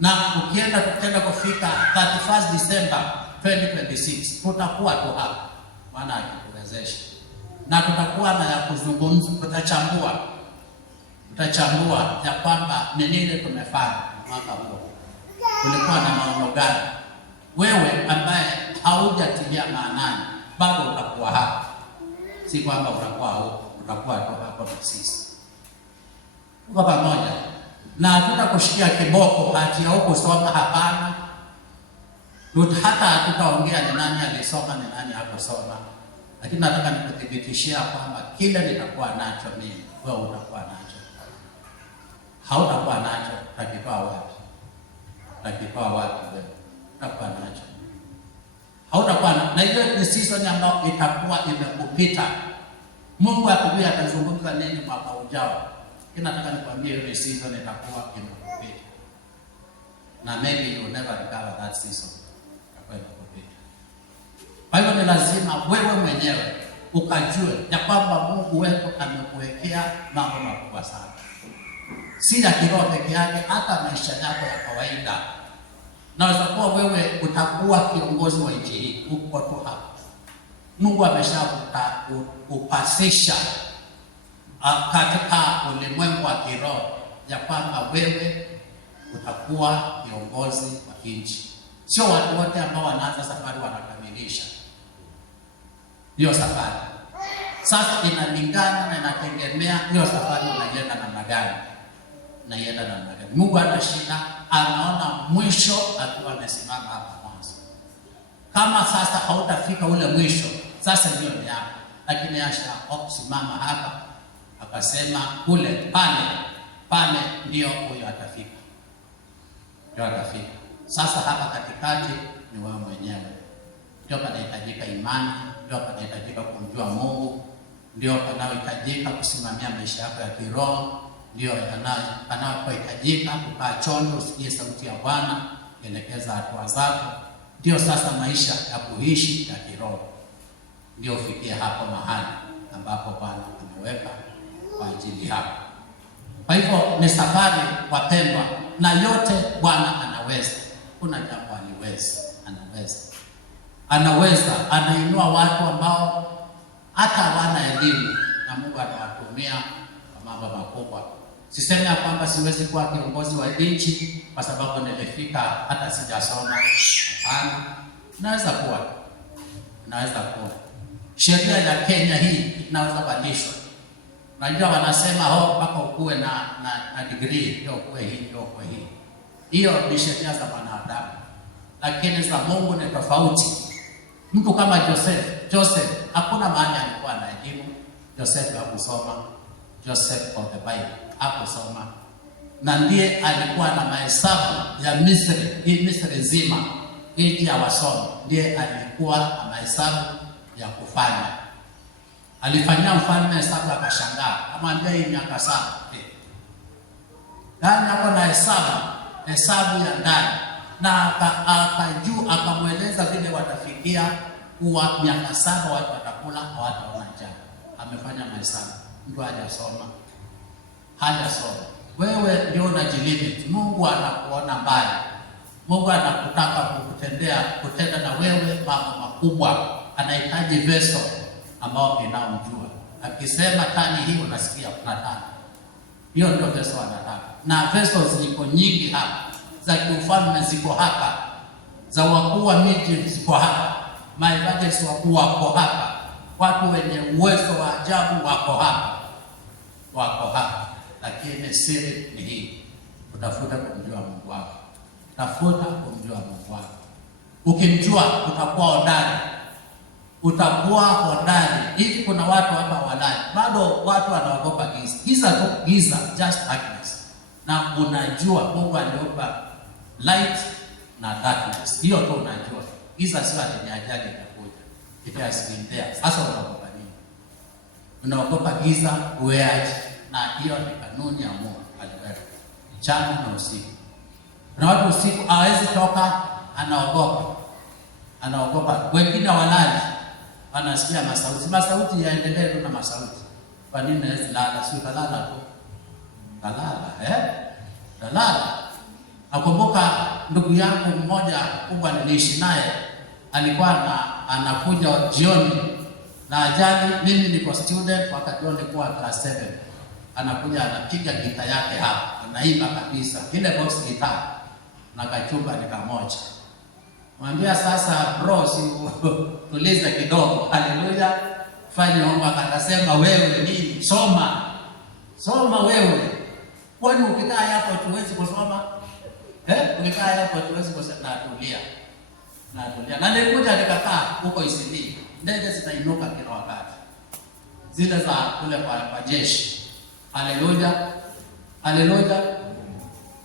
Na ukienda kufika 31 December 2026, tutakuwa tu hapa, maana akituwezesha. Na tutakuwa na ya kuzungumza, tutachambua ya kwamba ni nini tumefanya mwaka huo. Kulikuwa na maono gani? Wewe ambaye haujatilia maanani, bado utakuwa hapa. Si kwamba utakuwa huko, utakuwa tu hapa na sisi. Kwa pamoja. Na tutakushikia kiboko hati ya huko soma, hapana. Hata tutaongea ni nani alisoma, ni nani hakusoma. Lakini nataka nikuthibitishia kwamba kile nitakuwa nacho mimi, wewe utakuwa nacho. Hautakuwa nacho, utakitoa wapi? Utakitoa wapi wewe? Utakuwa nacho. Hautakuwa na hiyo ni season ambayo itakuwa imekupita. Mungu akijua atazungumza nini mwaka ujao. Nataka nikwambie hiyo season itakuwa imekupita. Na maybe you will never recover that season. Itakuwa imekupita. Kwa hiyo ni lazima wewe mwenyewe ukajue ya kwamba Mungu wetu amekuwekea mambo makubwa sana. Si ya kiroho peke yake, hata maisha yako ya kawaida. Naweza kuwa wewe utakuwa kiongozi wa nchi hii, uko tu hapa. Mungu ameshakupasisha katika ulimwengu wa kiroho ya kwamba wewe utakuwa kiongozi wa nchi. Sio watu wote ambao wanaanza safari wanakamilisha hiyo safari. Sasa inalingana na inategemea hiyo safari unaenda namna gani. Mungu ana shida, anaona mwisho akiwa amesimama hapa mwanzo. Kama sasa hautafika ule mwisho, sasa ndio ni hapo. Lakini asha kusimama hapa, akasema kule pale ndio huyo atafika. Ndio atafika. Sasa hapa katikati ni wewe mwenyewe. Ndio panahitajika imani, ndio panahitajika kumjua Mungu, ndio panahitajika kusimamia maisha yako ya kiroho, ndio panahitajika kukaa chonjo, usikie sauti ya Bwana, elekeza hatua zako. Ndio sasa maisha ya kuishi ya kiroho. Ndio ufikie hapo mahali ambapo Bwana ameweka kwa ajili yako. Kwa hivyo ni safari wapendwa, na yote Bwana anaweza. Kuna jambo aliweza, anaweza, anainua watu ambao hata hawana elimu, na Mungu anawatumia kwa mambo makubwa Sisemi ya kwamba siwezi kuwa kiongozi wa nchi kwa sababu nimefika hata sijasoma. Hapana, naweza kuwa. Sheria ya Kenya hii inaweza badilishwa. Najua wanasema mpaka ukuwe na degree, ndio ukuwe hii. Hiyo ni sheria za wanadamu. Lakini za Mungu ni tofauti. Mtu kama Joseph hakuna mahali alikuwa na elimu. Joseph hakusoma. Joseph of the Bible hakusoma. Na ndiye alikuwa na mahesabu ya Misri, hii Misri nzima, hii ya wasomi. Ndiye alikuwa na mahesabu ya kufanya. Alifanyia mfalme hesabu akashangaa. Amwambia hii miaka 7. Yaani hapo na hesabu ya ndani. Na akamweleza vile watafikia kuwa miaka 7 watu watakula hawataona njaa. Amefanya mahesabu. Mtu hajasoma. Wewe ndio unajilimit. Mungu anakuona mbali. Mungu anakutaka kutenda na wewe mambo makubwa. Anahitaji vessel ambao inaomjua. Akisema tani hii unasikia kuna tani. Hiyo ndio vessel anataka. Na vessels ziko nyingi hapa. Za kiufalme ziko hapa. Za wakuu wa miji ziko hapa. Maevangelists wakuu wako hapa. Watu wenye uwezo wa ajabu wako hapa. Lakini siri ni hii. Utafuta kumjua Mungu wako. Ukimjua utakuwa hodari. Hivi kuna watu hapa walai. Bado watu wanaogopa giza. Giza just darkness. Na unajua Mungu aliumba light na darkness. Hiyo tu unajua. Giza sio ni ajali inakuja. It has been there. Sasa unaogopa nini? Unaogopa giza uweaje? Na hiyo ni kanuni ya Mungu aliweka. Mchana na usiku. Na watu usiku hawezi toka, anaogopa. Wengine walali. Wanasikia masauti yaendelee tu na masauti. Kwa nini hawezi lala? Si utalala tu. Talala. Nakumbuka ndugu yangu mmoja kubwa niliishi naye, alikuwa anakuja jioni na ajali. Mimi niko student wakati nilikuwa class 7. Anakuja anapiga gita yake hapa, anaimba kabisa ile box guitar na kachumba ni kamoja. Mwambia sasa bro, si tulize kidogo. Haleluya. Fanya homework. Akasema wewe nini? Soma wewe. Kwani ukikaa hapo tuwezi kusoma? Ukikaa hapo tuwezi kusoma. Natulia. Na nilikuja nikakaa huko Isili. Ndege zitainuka kila wakati. Zile za kule kwa jeshi. Haleluya.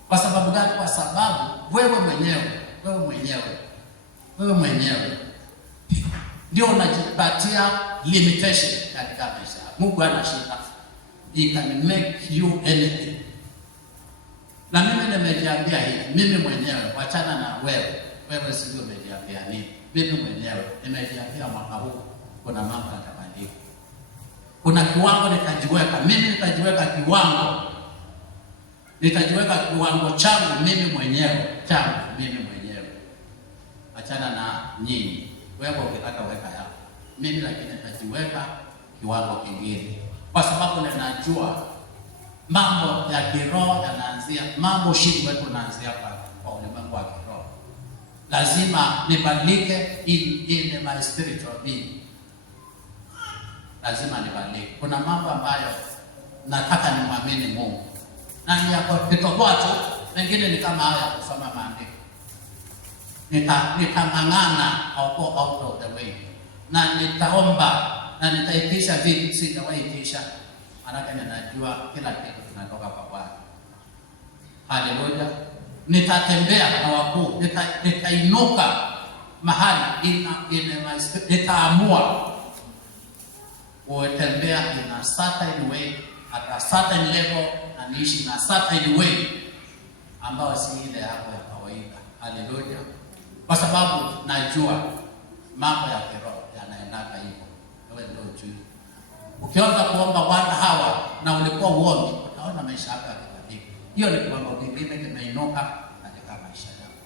Kwa sababu gani? Kwa sababu wewe mwenyewe ndio unajipatia limitation katika maisha. Mungu ana shida. He can make you anything. Na mimi nimejiambia hivi, mimi mwenyewe, wachana na wewe. Wewe sio umejiambia nini? Mimi mwenyewe nimejiambia mwaka huu kuna mambo yatabadilika. Kuna kiwango nitajiweka. Mimi nitajiweka kiwango changu mimi mwenyewe. Achana na nyinyi. Wewe ukitaka weka yako. Mimi lakini nitajiweka kiwango kingine. Kwa sababu ninajua mambo ya kiroho yanaanzia, mambo shida wetu yanaanzia kwa ulimwengu wa kiroho. Lazima nibadilike in my spiritual being. Lazima nibadilike. Kuna mambo ambayo nataka nimwamini Mungu. Na ni yako kitoboa tu, mengine ni kama haya kusoma maandiko. Nitang'ang'ana out of the way. Na nitaomba na nitaitisha vitu sitawaitisha. Maana ninajua kila kitu kinatoka kwa Bwana. Haleluya. Nitatembea na wakuu, nitainuka mahali nitaamua kutembea in a certain way, at a certain level, na niishi in a certain way ambao si ile hapo ya kawaida. Haleluya. Kwa sababu najua mambo ya kiroho yanaendaka hivyo. Wewe ndio ujui. Ukianza kuomba Bwana hawa na ulikuwa uombi, utaona maisha yako yakibadilika. Hiyo ni kiwango kingine kimeinuka katika maisha yako.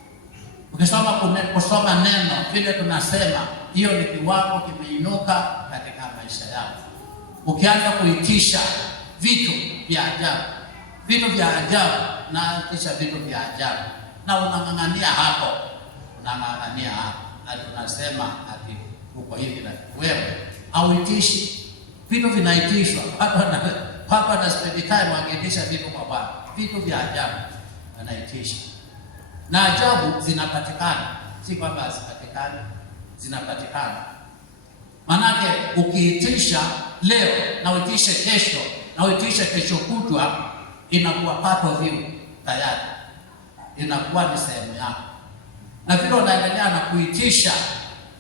Kusoma neno vile tunasema, hiyo ni kiwango kimeinuka katika maisha yako. Ukianza kuitisha vitu vya ajabu, vitu vya ajabu na kisha vitu vya ajabu, na unang'ang'ania hapo, na tunasema ati uko hivi na wewe hauitishi. Vitu vinaitishwa hapa na spend time wakiitisha vitu kwa Bwana, vitu vya ajabu anaitisha, na ajabu zinapatikana, si kwamba hazipatikani, zinapatikana. Manake ukiitisha leo na uitishe kesho na uitishe kesho kutwa, inakuwa part of you tayari, inakuwa ni sehemu yako, na vile unaendelea na kuitisha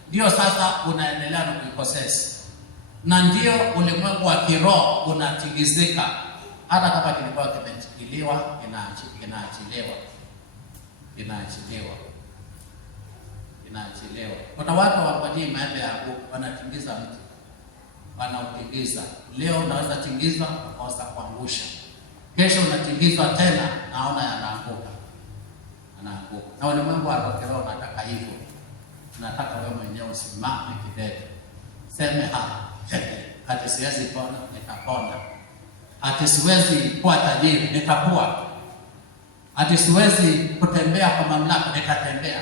ndio sasa unaendelea na kuiprocess, na ndio ulimwengu wa kiroho unatingizika. Hata kama kilikuwa kimechikiliwa, inaachiliwa. Kuna watu wangojea maembe ya wanatingiza mti, wanautingiza. Leo unaweza tingizwa ukakosa kuangusha, kesho unatingizwa tena, naona yanaanguka. Na ulimwengu wa kiroho unataka hivyo. Nataka wewe mwenyewe usimame kidete, seme hata siwezi pona, nitapona. Hata siwezi kuwa tajiri, nitakuwa. Hata siwezi kutembea kwa mamlaka, nitatembea.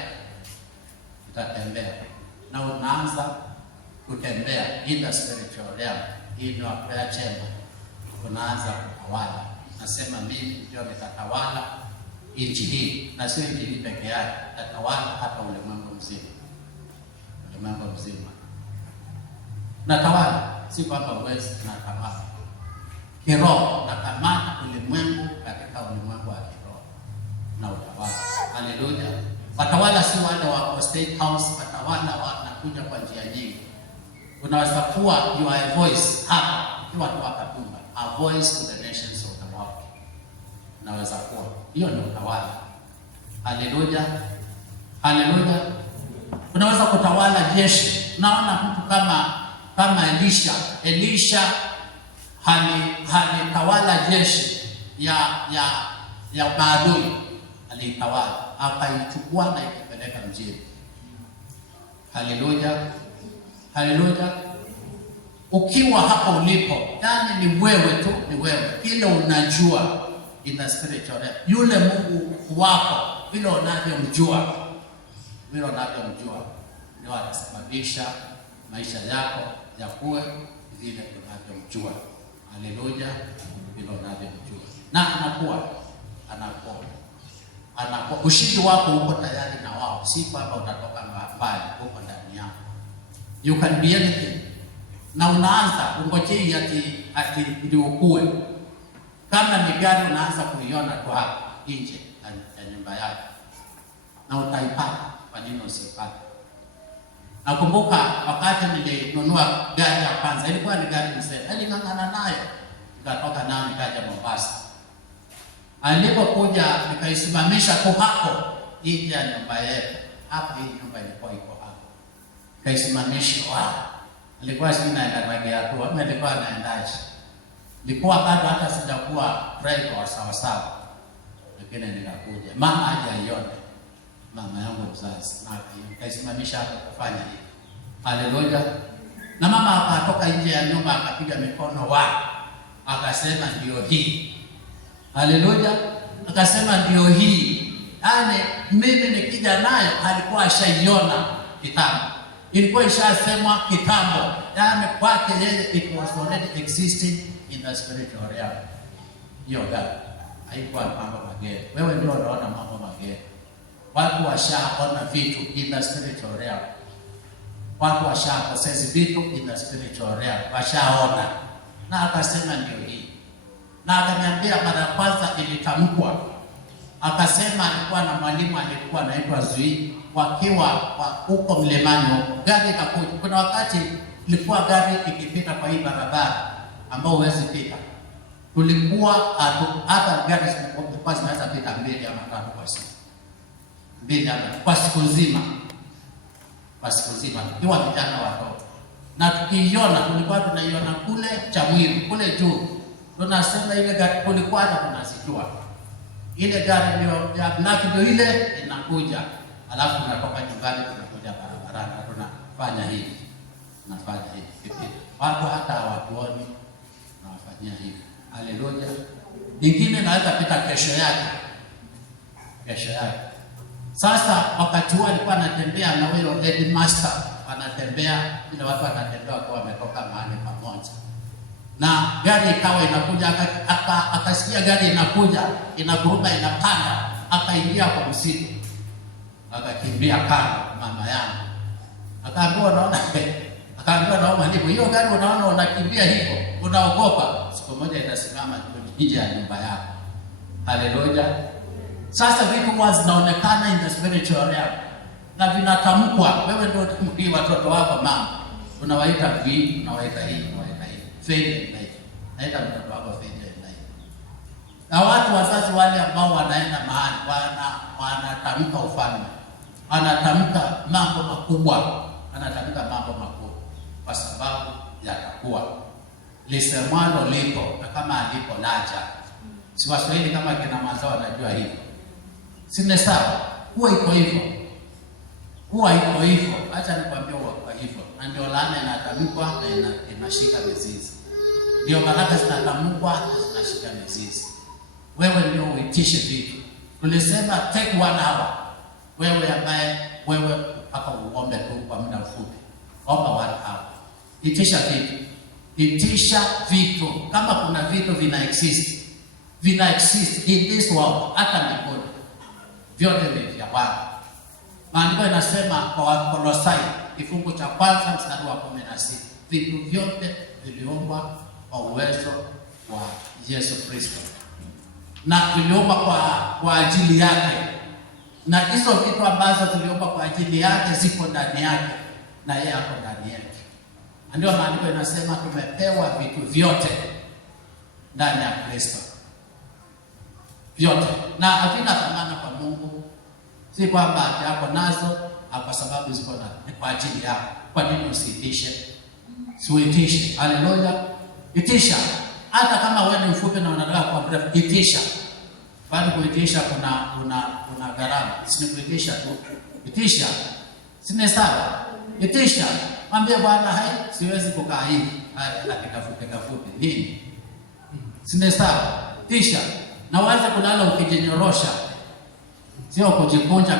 Na unaanza kutembea in the spiritual realm, in your prayer chamber. Unaanza kutawala. Nasema mimi ndio nitatawala nchi hii, na sio nchi hii peke yake, nitatawala hata ulimwengu mzima. Natawala, si kwamba uwezi, natawala kiroho, natamani ulimwengu katika ulimwengu wa kiroho na utawala. Haleluya. Watawala si wale wa State House, watawala wanakuja kwa njia nyingi. Unaweza kuwa you are a voice hapa, ukiwa tu hapa Tumba, a voice to the nations of the world. Unaweza kuwa, hiyo ni utawala. Haleluya. Unaweza kutawala jeshi. Naona mtu kama Elisha alitawala jeshi ya maadui, alitawala, akaichukua na ikipeleka mjini. Haleluya. Ukiwa hapo ulipo, yani ni wewe tu, ni wewe. Ile unajua in the spiritual, yule Mungu wako, vile unavyomjua ndio atasababisha maisha yako yakuwe vile unavyomjua. Haleluya. Vile unavyomjua, na anakuwa ushindi wako uko tayari na wao, si kwamba utatoka mbali, uko ndani yako. You can be anything. Na unaanza ungojei ati ndio ukue. Kama ni gari unaanza kuiona tu hapa nje ya nyumba yako, na utaipata. Kwa nini usipate? Nakumbuka wakati nilinunua gari ya kwanza, ilikuwa ni gari mzee, niling'ang'ana nayo, nikatoka nayo nikaja Mombasa. Alipokuja nikaisimamisha tu hapo nje ya nyumba yetu. Hapo hii nyumba ilikuwa iko hapo. Nikaisimamisha. Alikuwa sina naenda Ragea tu, ama alikuwa anaendaje? Nilikuwa bado hata sijakuwa driver sawa. Lakini nikakuja. Mama hajaiona. Mama yangu mzazi, na nikaisimamisha hapo kufanya hivi. Haleluya. Na mama akatoka nje ya nyumba akapiga mikono akasema ndio hii. Haleluya. Akasema ndio hii. Yaani mimi nikija nayo alikuwa ashaiona kitambo. Ilikuwa ishasemwa kitambo. Yaani kwake yeye it was already existing in the spiritual realm. Hiyo gari haikuwa mambo mageni. Wewe ndio unaona mambo mageni. Watu washaona vitu in the spiritual realm. Watu washapossess vitu in the spiritual realm. Washaona. Na akasema ndio hii. Na akaniambia mara kwanza ilitamkwa. Akasema alikuwa na mwalimu alikuwa anaitwa Zui, wakiwa huko mlimani, gari ikakuja. Kuna wakati ilikuwa gari ikipita kwa hii barabara ambao huwezi pita. Tulikuwa hata gari zilikuwa zinaweza pita 2 ama 3 kwa siku. 2 ama kwa siku nzima. Tukiwa vijana wadogo. Na tukiiona, tulikuwa tunaiona kule Chamwili, kule juu. Tunasema ile gari kulikuwa hata tunazijua. Ile gari ndio ya black ndio ile inakuja. Alafu tunatoka nyumbani tunakuja barabarani, tunafanya hivi. Watu hata hawatuoni tunafanyia hivi. Haleluya. ingine inaweza pita kesho yake. Sasa wakati huo alikuwa anatembea na huyo headmaster, anatembea ile watu wanatembea kwa wametoka mahali pamoja, na gari ikawa inakuja, akasikia gari inakuja, inaguruma, inapanda, akaingia kwa msitu, akakimbia kando. Mama yangu akaambiwa, naomba ndipo hiyo gari unaona unakimbia hivyo, unaogopa, siku moja itasimama nje ya nyumba yako. Haleluya. Sasa vitu huwa zinaonekana in the spiritual realm na vinatamkwa. Wewe ndio utamkii watoto wako mama, unawaita hivi, unawaita hii, faith and life. Naita mtoto wako faith and life. Na watu wazazi wale ambao wanaenda mahali wanatamka ufalme, anatamka mambo makubwa, kwa sababu yatakuwa. Lisemwalo lipo, na kama alipo laja. Si Waswahili kama kina mazao wanajua hivyo. Sine sawa, huwa iko hivyo. Acha nikwambie huwa kwa hivyo. Na ndio laana inatamkwa na inashika mizizi. Ndio baraka zinatamkwa na zinashika mizizi. Wewe ndio uitishe vitu. Tulisema take 1 hour. Wewe ambaye hapa uombe tu kwa muda mfupi. Omba 1 hour. Itisha vitu. Kama kuna vitu vina exist in this world, hata mbinguni, vyote ni vya Bwana. Maandiko inasema kwa Kolosai kifungu cha 1 mstari wa 16, vitu vyote viliumbwa kwa uwezo wa Yesu Kristo na viliumbwa kwa ajili yake, na hizo vitu ambazo ziliumbwa kwa ajili yake ziko ndani yake na yeye ako ndani yake. Ndio maandiko inasema tumepewa vitu vyote ndani ya Kristo. Vyote. Na havina thamani kwa Mungu. Si kwamba yako nazo kwa sababu ziko na kwa ajili yako. Kwa nini usiitishe? Uitishe. Haleluya. Itisha. Hata kama wewe ni mfupi na unataka kuwa mrefu, itisha. Bado kuitisha kuna gharama. Si kuitisha tu. Itisha. Sine sawa. Itisha. Mwambie Bwana, siwezi kukaa hivi. Kafupi. Nini? Sine sawa. Itisha. Na uanze kulala ukijinyorosha. Sio kujikunja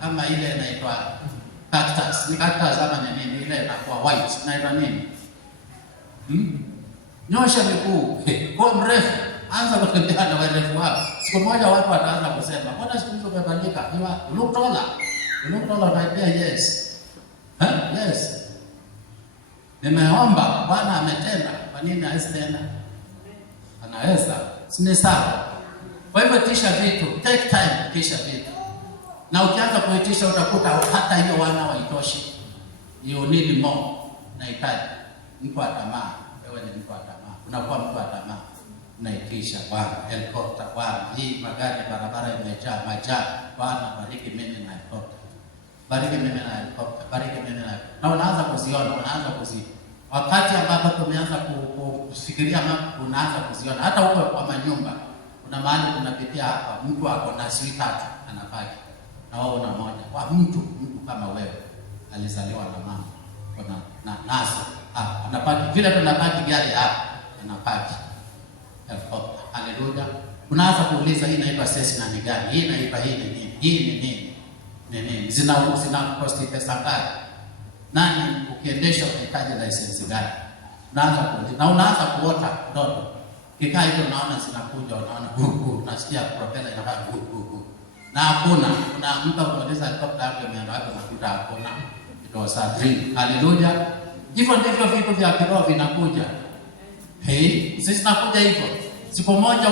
kama ile inaitwa cactus. Ni cactus ama nini? Ile inakuwa white. Inaitwa nini? Nyosha miguu. Kwa mrefu. Anza kutembea na werefu wako. Siku moja watu wataanza kusema, "Mbona siku hizo umebadilika? You look taller." You look taller right there, yes. Yes. Nimeomba, Bwana ametenda. Kwa nini haisitenda? Anaweza. Sine sawa. Kwa hivyo tisha vitu, take time tisha vitu. Na ukianza kuitisha utakuta hata hiyo wana haitoshi. You need more. Nahitaji mtu wa tamaa. Wewe ni mtu wa tamaa. Unakuwa mtu wa tamaa. Unaitisha Bwana, helicopter Bwana, hii magari barabara imejaa majaa. Bwana bariki mimi na helicopter. Bariki mimi na helicopter. Na unaanza kuziona, wakati ambapo tumeanza kufikiria mambo, unaanza kuziona. Hata huko kwa manyumba, kuna mahali tunapitia hapa, mtu ako na sweetheart anapaki. Na wao una moja. Kwa mtu kama wewe alizaliwa na mama. Kuna nazo. Anapaki vile tunapaki gari hapa, anapaki. Haleluya. Unaanza kuuliza hii inaitwa Cessna ni gani? Hii inaitwa hii ni nini? Zina cost pesa ngapi? Nani ukiendesha unahitaji license gani? Unaanza kuota ndoto. Kikaa hivyo unaona zinakuja, unaona unasikia propeller inafanya na hakuna. Unaamka kueleza helicopter yako imeenda wapi, unakuta hakuna. It was a dream. Haleluya. Hivyo ndivyo vitu vya kiroho vinakuja. Sisi tunakuja hivyo. Siku moja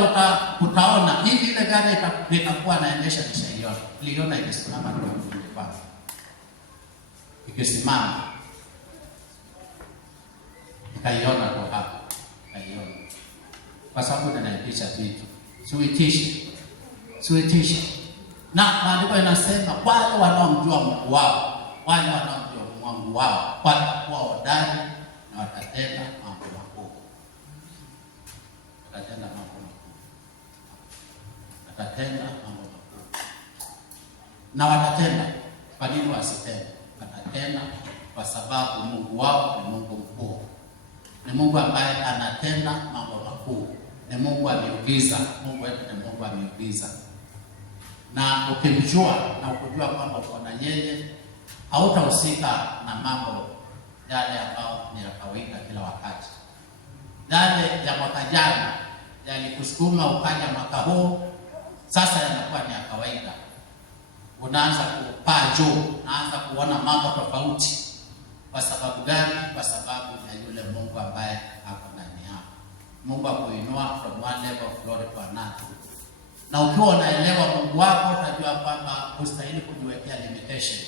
utaona hivi ile gari itakuwa naendesha nishaiona. Niliona ikisimama ndio kwanza. Ikisimama. Nikaiona kwa hapa. Nikaiona. Kwa sababu ninaitisha vitu. Suitishe. Na maandiko yanasema wale wanaomjua Mungu wao, watakuwa hodari na watatenda mambo makubwa. Na watatenda. Kwa nini wasitende? Watatenda kwa sababu Mungu wao ni Mungu mkuu. Ni Mungu ambaye anatenda mambo makuu. ni Mungu wa miujiza. Mungu wetu ni Mungu wa miujiza, na ukimjua na ukujua kwamba uko na yeye, hautahusika na mambo yale ambayo ni ya kawaida kila wakati. Yale ya mwaka jana yalikusukuma ukaja mwaka huu, sasa yanakuwa ni ya kawaida. Unaanza kupaa juu, unaanza kuona mambo tofauti. Kwa sababu gani? Kwa sababu ya yule Mungu ambaye ako ndani yako. Mungu akuinua from one level of glory to another. Na ukiwa unaelewa Mungu wako, utajua kwamba hustahili kujiwekea limitation,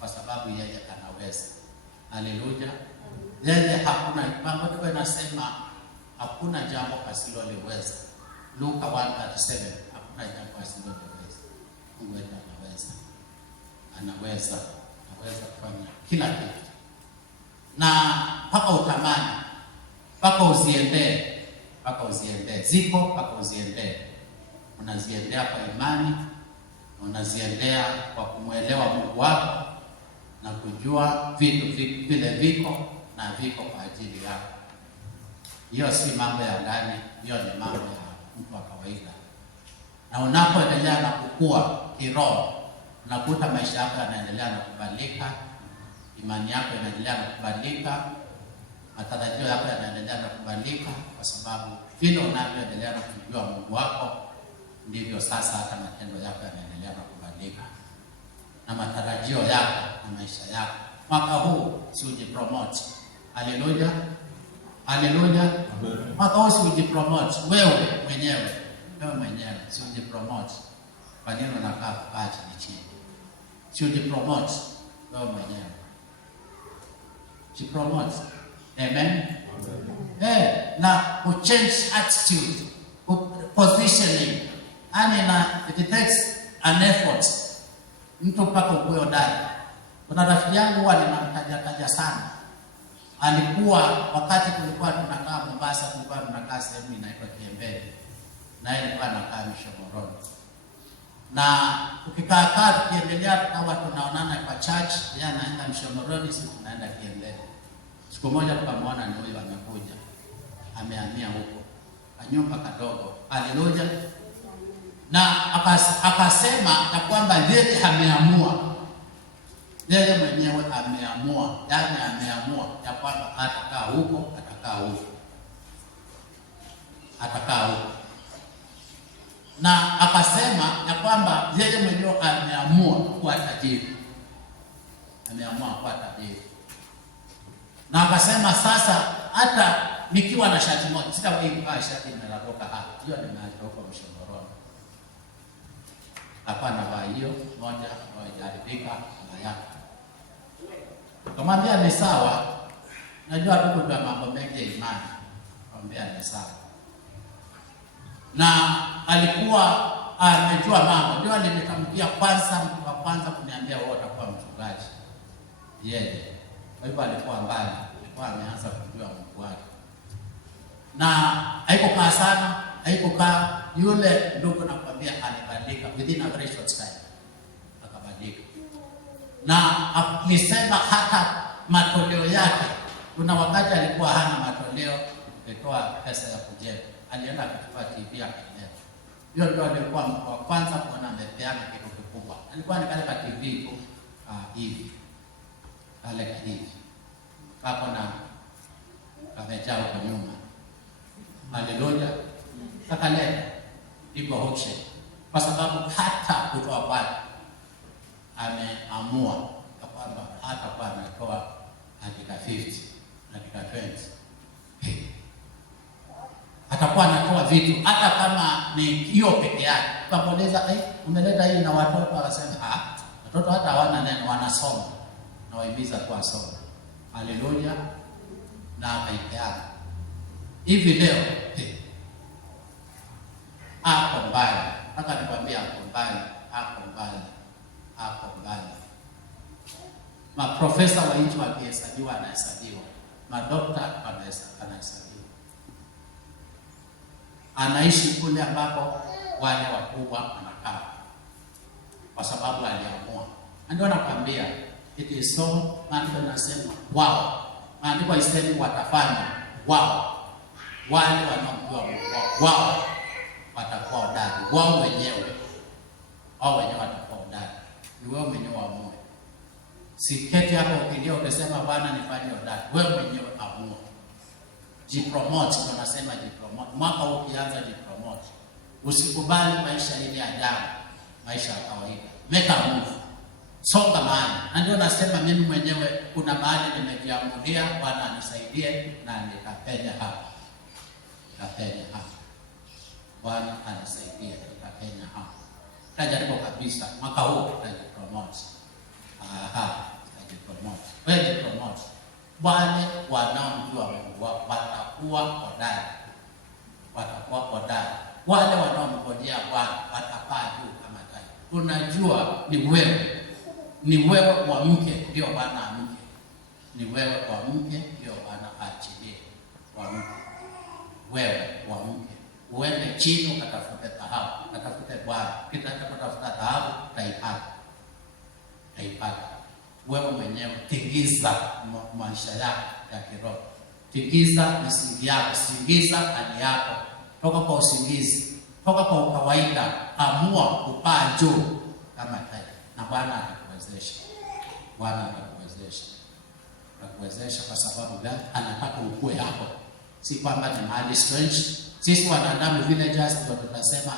kwa sababu yeye anaweza. Haleluya. Yeye hakuna mambo ndio inasema hakuna jambo asiloliweza. Luka 1:37, hakuna jambo asiloliweza. Mungu wetu anaweza. Anaweza kufanya kila kitu. Na mpaka utamani, mpaka uziendee, ziko mpaka uziendee. Unaziendea kwa imani, unaziendea kwa kumwelewa Mungu wako na kujua vitu vile viko na viko kwa ajili yako. Hiyo si mambo ya ndani, hiyo ni mambo ya mtu wa kawaida. Na unapoendelea na kukua kiroho, unakuta maisha yako yanaendelea na kubadilika, imani yako inaendelea na kubadilika, matarajio yako yanaendelea na kubadilika, kwa sababu vile unavyoendelea na kujua Mungu wako, ndivyo sasa hata matendo yako yanaendelea na kubadilika, na matarajio yako na maisha yako. Mwaka huu si ujipromote. Haleluya. Haleluya. Mwaka huu si ujipromote. Wewe mwenyewe si ujipromote. Kwa nini unakaa kukaa chini? Si ujipromote wewe mwenyewe. Jipromote. Amen. Na change attitude, positioning. It takes an effort. Mtu mpaka ukuwe ndani. Kuna rafiki yangu huwa ninamtaja sana. Alikuwa wakati tulikuwa tunakaa Mombasa, tulikuwa tunakaa sehemu inaitwa Kiembeni. Na yeye alikuwa anakaa Mshomoroni. Na tukikaa tukiendelea tukawa tunaonana kwa church, yeye anaenda Mshomoroni, sisi tunaenda Kiembeni. Siku moja tukamwona ni huyo amekuja. Amehamia huko. Kanyumba kadogo. Haleluya. Na akasema ya kwamba yeye ameamua. Yeye mwenyewe ameamua. Yaani ameamua ya kwamba atakaa huko. Na akasema ya kwamba yeye mwenyewe ameamua kuwa tajiri. Na akasema sasa hata nikiwa na shati moja, sitawahi kuvaa shati imelagoka hapa. Hiyo nimeatoka Mshomoroni. Hapana, vaa hiyo moja ambayo haijaribika na yako. Kamwambia ni sawa. Najua tuko kwa mambo mengi ya imani. Kamwambia ni sawa. Na alikuwa amejua mambo. Ndio alinitamkia mtu wa kwanza kuniambia wewe utakuwa mchungaji. Yeye. Kwa hivyo alikuwa mbali. Alikuwa ameanza kujua Mungu wake. Na haikukaa sana, yule ndugu nakwambia alibadilika within a very short time. Akabadilika. Na alisema hata matoleo yake, kuna wakati alikuwa hana matoleo, alitoa pesa ya kujenga. Alienda kuchukua TV akajenga. Hiyo ndio alikuwa mtu wa kwanza kuona amepeana kitu kikubwa. Alikuwa ni kale ka TV tu hivi. Kale hivi. Hapo na kamejaa huko nyuma. Haleluya. Akaleta iko auction. Kwa sababu hata kutoa kwake ameamua kwamba hata kwa anatoa dakika 50, dakika 20. Atakuwa anatoa vitu hata kama ni hiyo peke yake. Tukamweleza umeleta hii na watoto, akasema watoto hata hawana neno, wanasoma. Na wahimiza tu asome. Haleluya. Na akaipeana. Hivi leo hapo mbali. Hata nikwambia hapo mbali. Maprofesa wa nchi wakihesabiwa anahesabiwa. Madokta anahesabiwa. Anaishi kule ambapo wale wakubwa wanakaa. Kwa sababu aliamua. Ndio nakwambia it is so, maandiko yanasema wow. Maandiko haisemi watafanya wow. wale wanaomjua Mungu wao watakuwa hodari. Wao wenyewe watakuwa hodari. Ni wewe mwenyewe amue. Siketi hapo ukilia ukisema Bwana nifanye hodari. Wewe mwenyewe amua. Jipromote, tunasema jipromote. Mwaka huu ukianza jipromote. Usikubali maisha ile ya jana, maisha ya kawaida. Make a move. Songa mahali. Na ndio nasema mimi mwenyewe kuna mahali nimejiamulia Bwana anisaidie na nikapenya hapa. Nikapenya hapa. Bwana anisaidie nikapenya hapa. Tajaribu kabisa mwaka huu tutajipromote. Tutajipromote. Wewe jipromote. Wale wanaomjua Mungu watakuwa hodari. Watakuwa hodari. Wale wanaomngojea Bwana watapaa juu kama tai. Unajua ni wewe wa mke ndio Bwana amke. Ni wewe wa mke ndio Bwana aachilie wa mke. Wewe wa mke uende chini ukatafute dhahabu, ukatafute Bwana. Ukitafuta dhahabu utaipata. Wewe mwenyewe tingiza maisha yako ya kiroho. Tingiza misingi yako, singiza hali yako. Toka kwa usingizi, toka kwa kawaida, amua kupaa juu kama tai. Na Bwana atakuwezesha. Bwana atakuwezesha. Atakuwezesha kwa sababu gani? Anataka ukue hapo. Si kwamba ni mahali strange. Sisi wanadamu villagers ndio tutasema,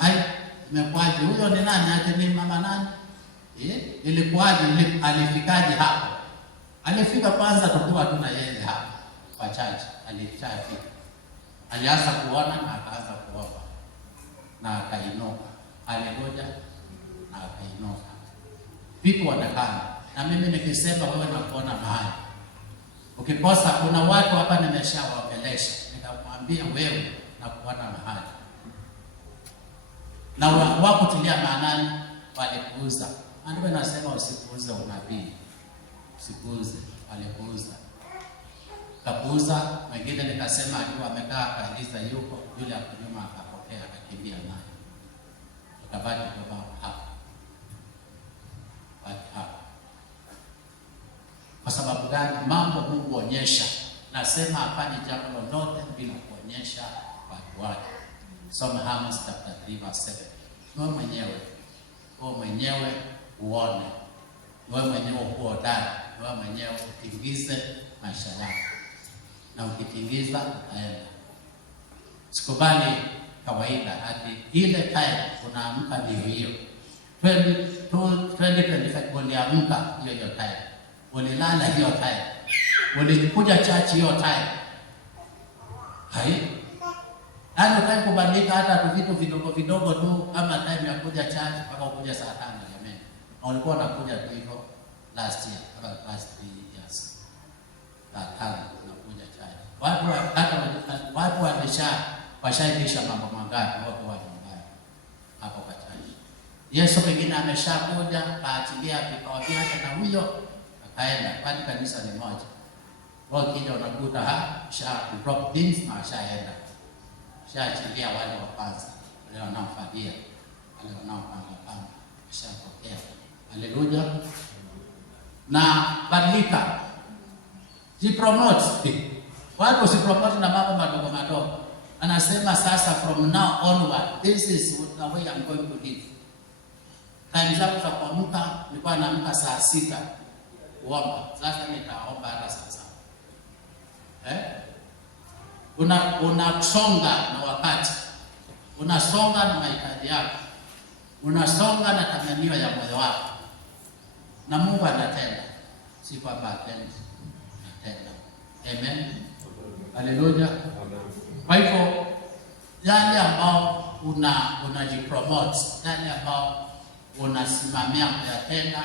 imekwaje? Huyo ni nani? Ate ni mama nani? Ilikuwaje? Alifikaje hapo? Alifika kwanza tukiwa tuna yeye hapa. Kwa chache alifika. Alianza kuona na akaanza kuomba. Na akainuka. Alingoja na akainuka. Vitu wanakana. Na mimi nikisema wewe nakuona mahali. Ukikosa kuna watu hapa nimeshawaongelesha. Nikamwambia wewe nakuona mahali. Na wakutilia maanani walikuuza. Ndio nasema usipuuze unabii. Usipuuze, walikuuza. Kapuuza, wengine nikasema akiwa amekaa kanisa yuko, yule hapo nyuma akapokea akakimbia naye. Tukabaki kwa hapa. Kwa sababu gani? Mambo Mungu onyesha. Nasema afanye jambo lolote bila kuonyesha watu wake. Soma Amos chapter 3 verse 7. Wewe mwenyewe uone. Wewe mwenyewe uko ndani. Wewe mwenyewe utingize maisha yako. Na ukitingiza utaenda. Sikubali kawaida hadi ile time unaamka ndio hiyo. 2025 uliamka hiyo time. Ulilala hiyo time. Ulikuja church hiyo time. Hadi time kubadilika hata vitu vidogo tu kama time ya kuja church mpaka kuja saa 5 jamani. Na ulikuwa unakuja tu hivyo last year, about last 3 years. Hata unakuja church. Watu wameshaisha mambo mangapi wote wa nyumbani hapo kwa church. Yesu pengine ameshakuja kaachilia vikao vyake na huyo akaenda, kwani kanisa ni moja. Wao kija unakuta drop things na ashaenda. Shaachilia wale wa kwanza, wale wanaofadia, wale wanaopanga, shapokea. Haleluya. Na badilika. Jipromote. Watu usipromote na mambo madogo. Anasema sasa from now onward, this is the way I'm going to live. Time zangu za kuamka, nilikuwa naamka saa 6 kuomba. Sasa nitaomba hata saa 7. Unasonga na wakati. Unasonga na mahitaji yako. Unasonga na tamanio ya moyo wako. Na Mungu anatenda. Si kwamba atendi. Anatenda. Amen. Haleluya. Kwa hivyo yale ambao unajipromote, yale ambao unasimamia kuyatenda,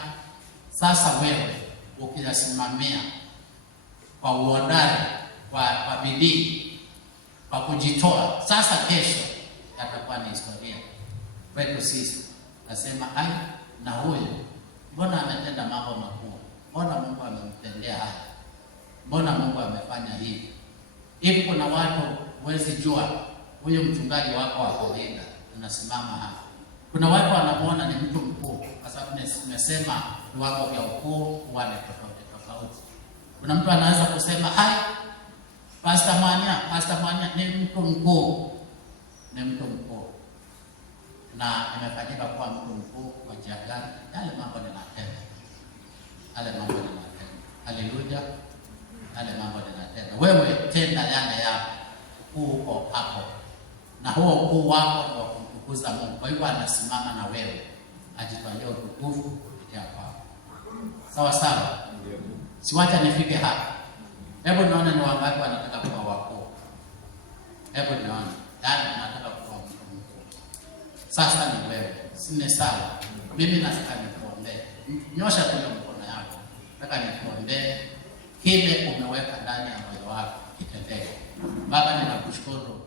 sasa wewe ukiyasimamia kwa uhodari, kwa bidii, kwa kujitoa, sasa kesho yatakuwa ni historia kwetu sisi. Nasema na huyu mbona ametenda mambo makubwa? Mbona Mungu amemtendea haya? Mbona Mungu amefanya hivi? Hivi kuna watu huwezi jua huyo mchungaji wako wa kawaida unasimama hapa. Kuna watu wanamuona ni mtu mkuu kwa sababu nimesema viwango vya ukuu huwa ni tofauti. Kuna mtu anaweza kusema Pastor Mania ni mtu mkuu, na imefanyika kuwa mtu mkuu kwa njia gani? Yale mambo ninatenda. Haleluya, yale mambo ninatenda. Wewe tenda yale ya ukuu uko hapo, na huo ukuu wako ni wa kumtukuza Mungu. Kwa hivyo anasimama na wewe, ajitwalie utukufu kupitia kwako. Sawa sawa, siwacha nifike hapa. Hebu nione ni wangapi wanataka kuwa wakuu. Hebu nione, yaani nataka kuwa mtu mkuu. Sasa ni wewe, si sawa? Mimi nataka nikuombee. Nyosha tu mkono yako. Nataka nikuombee kile umeweka ndani ya moyo wako kitendeke. Baba, ninakushukuru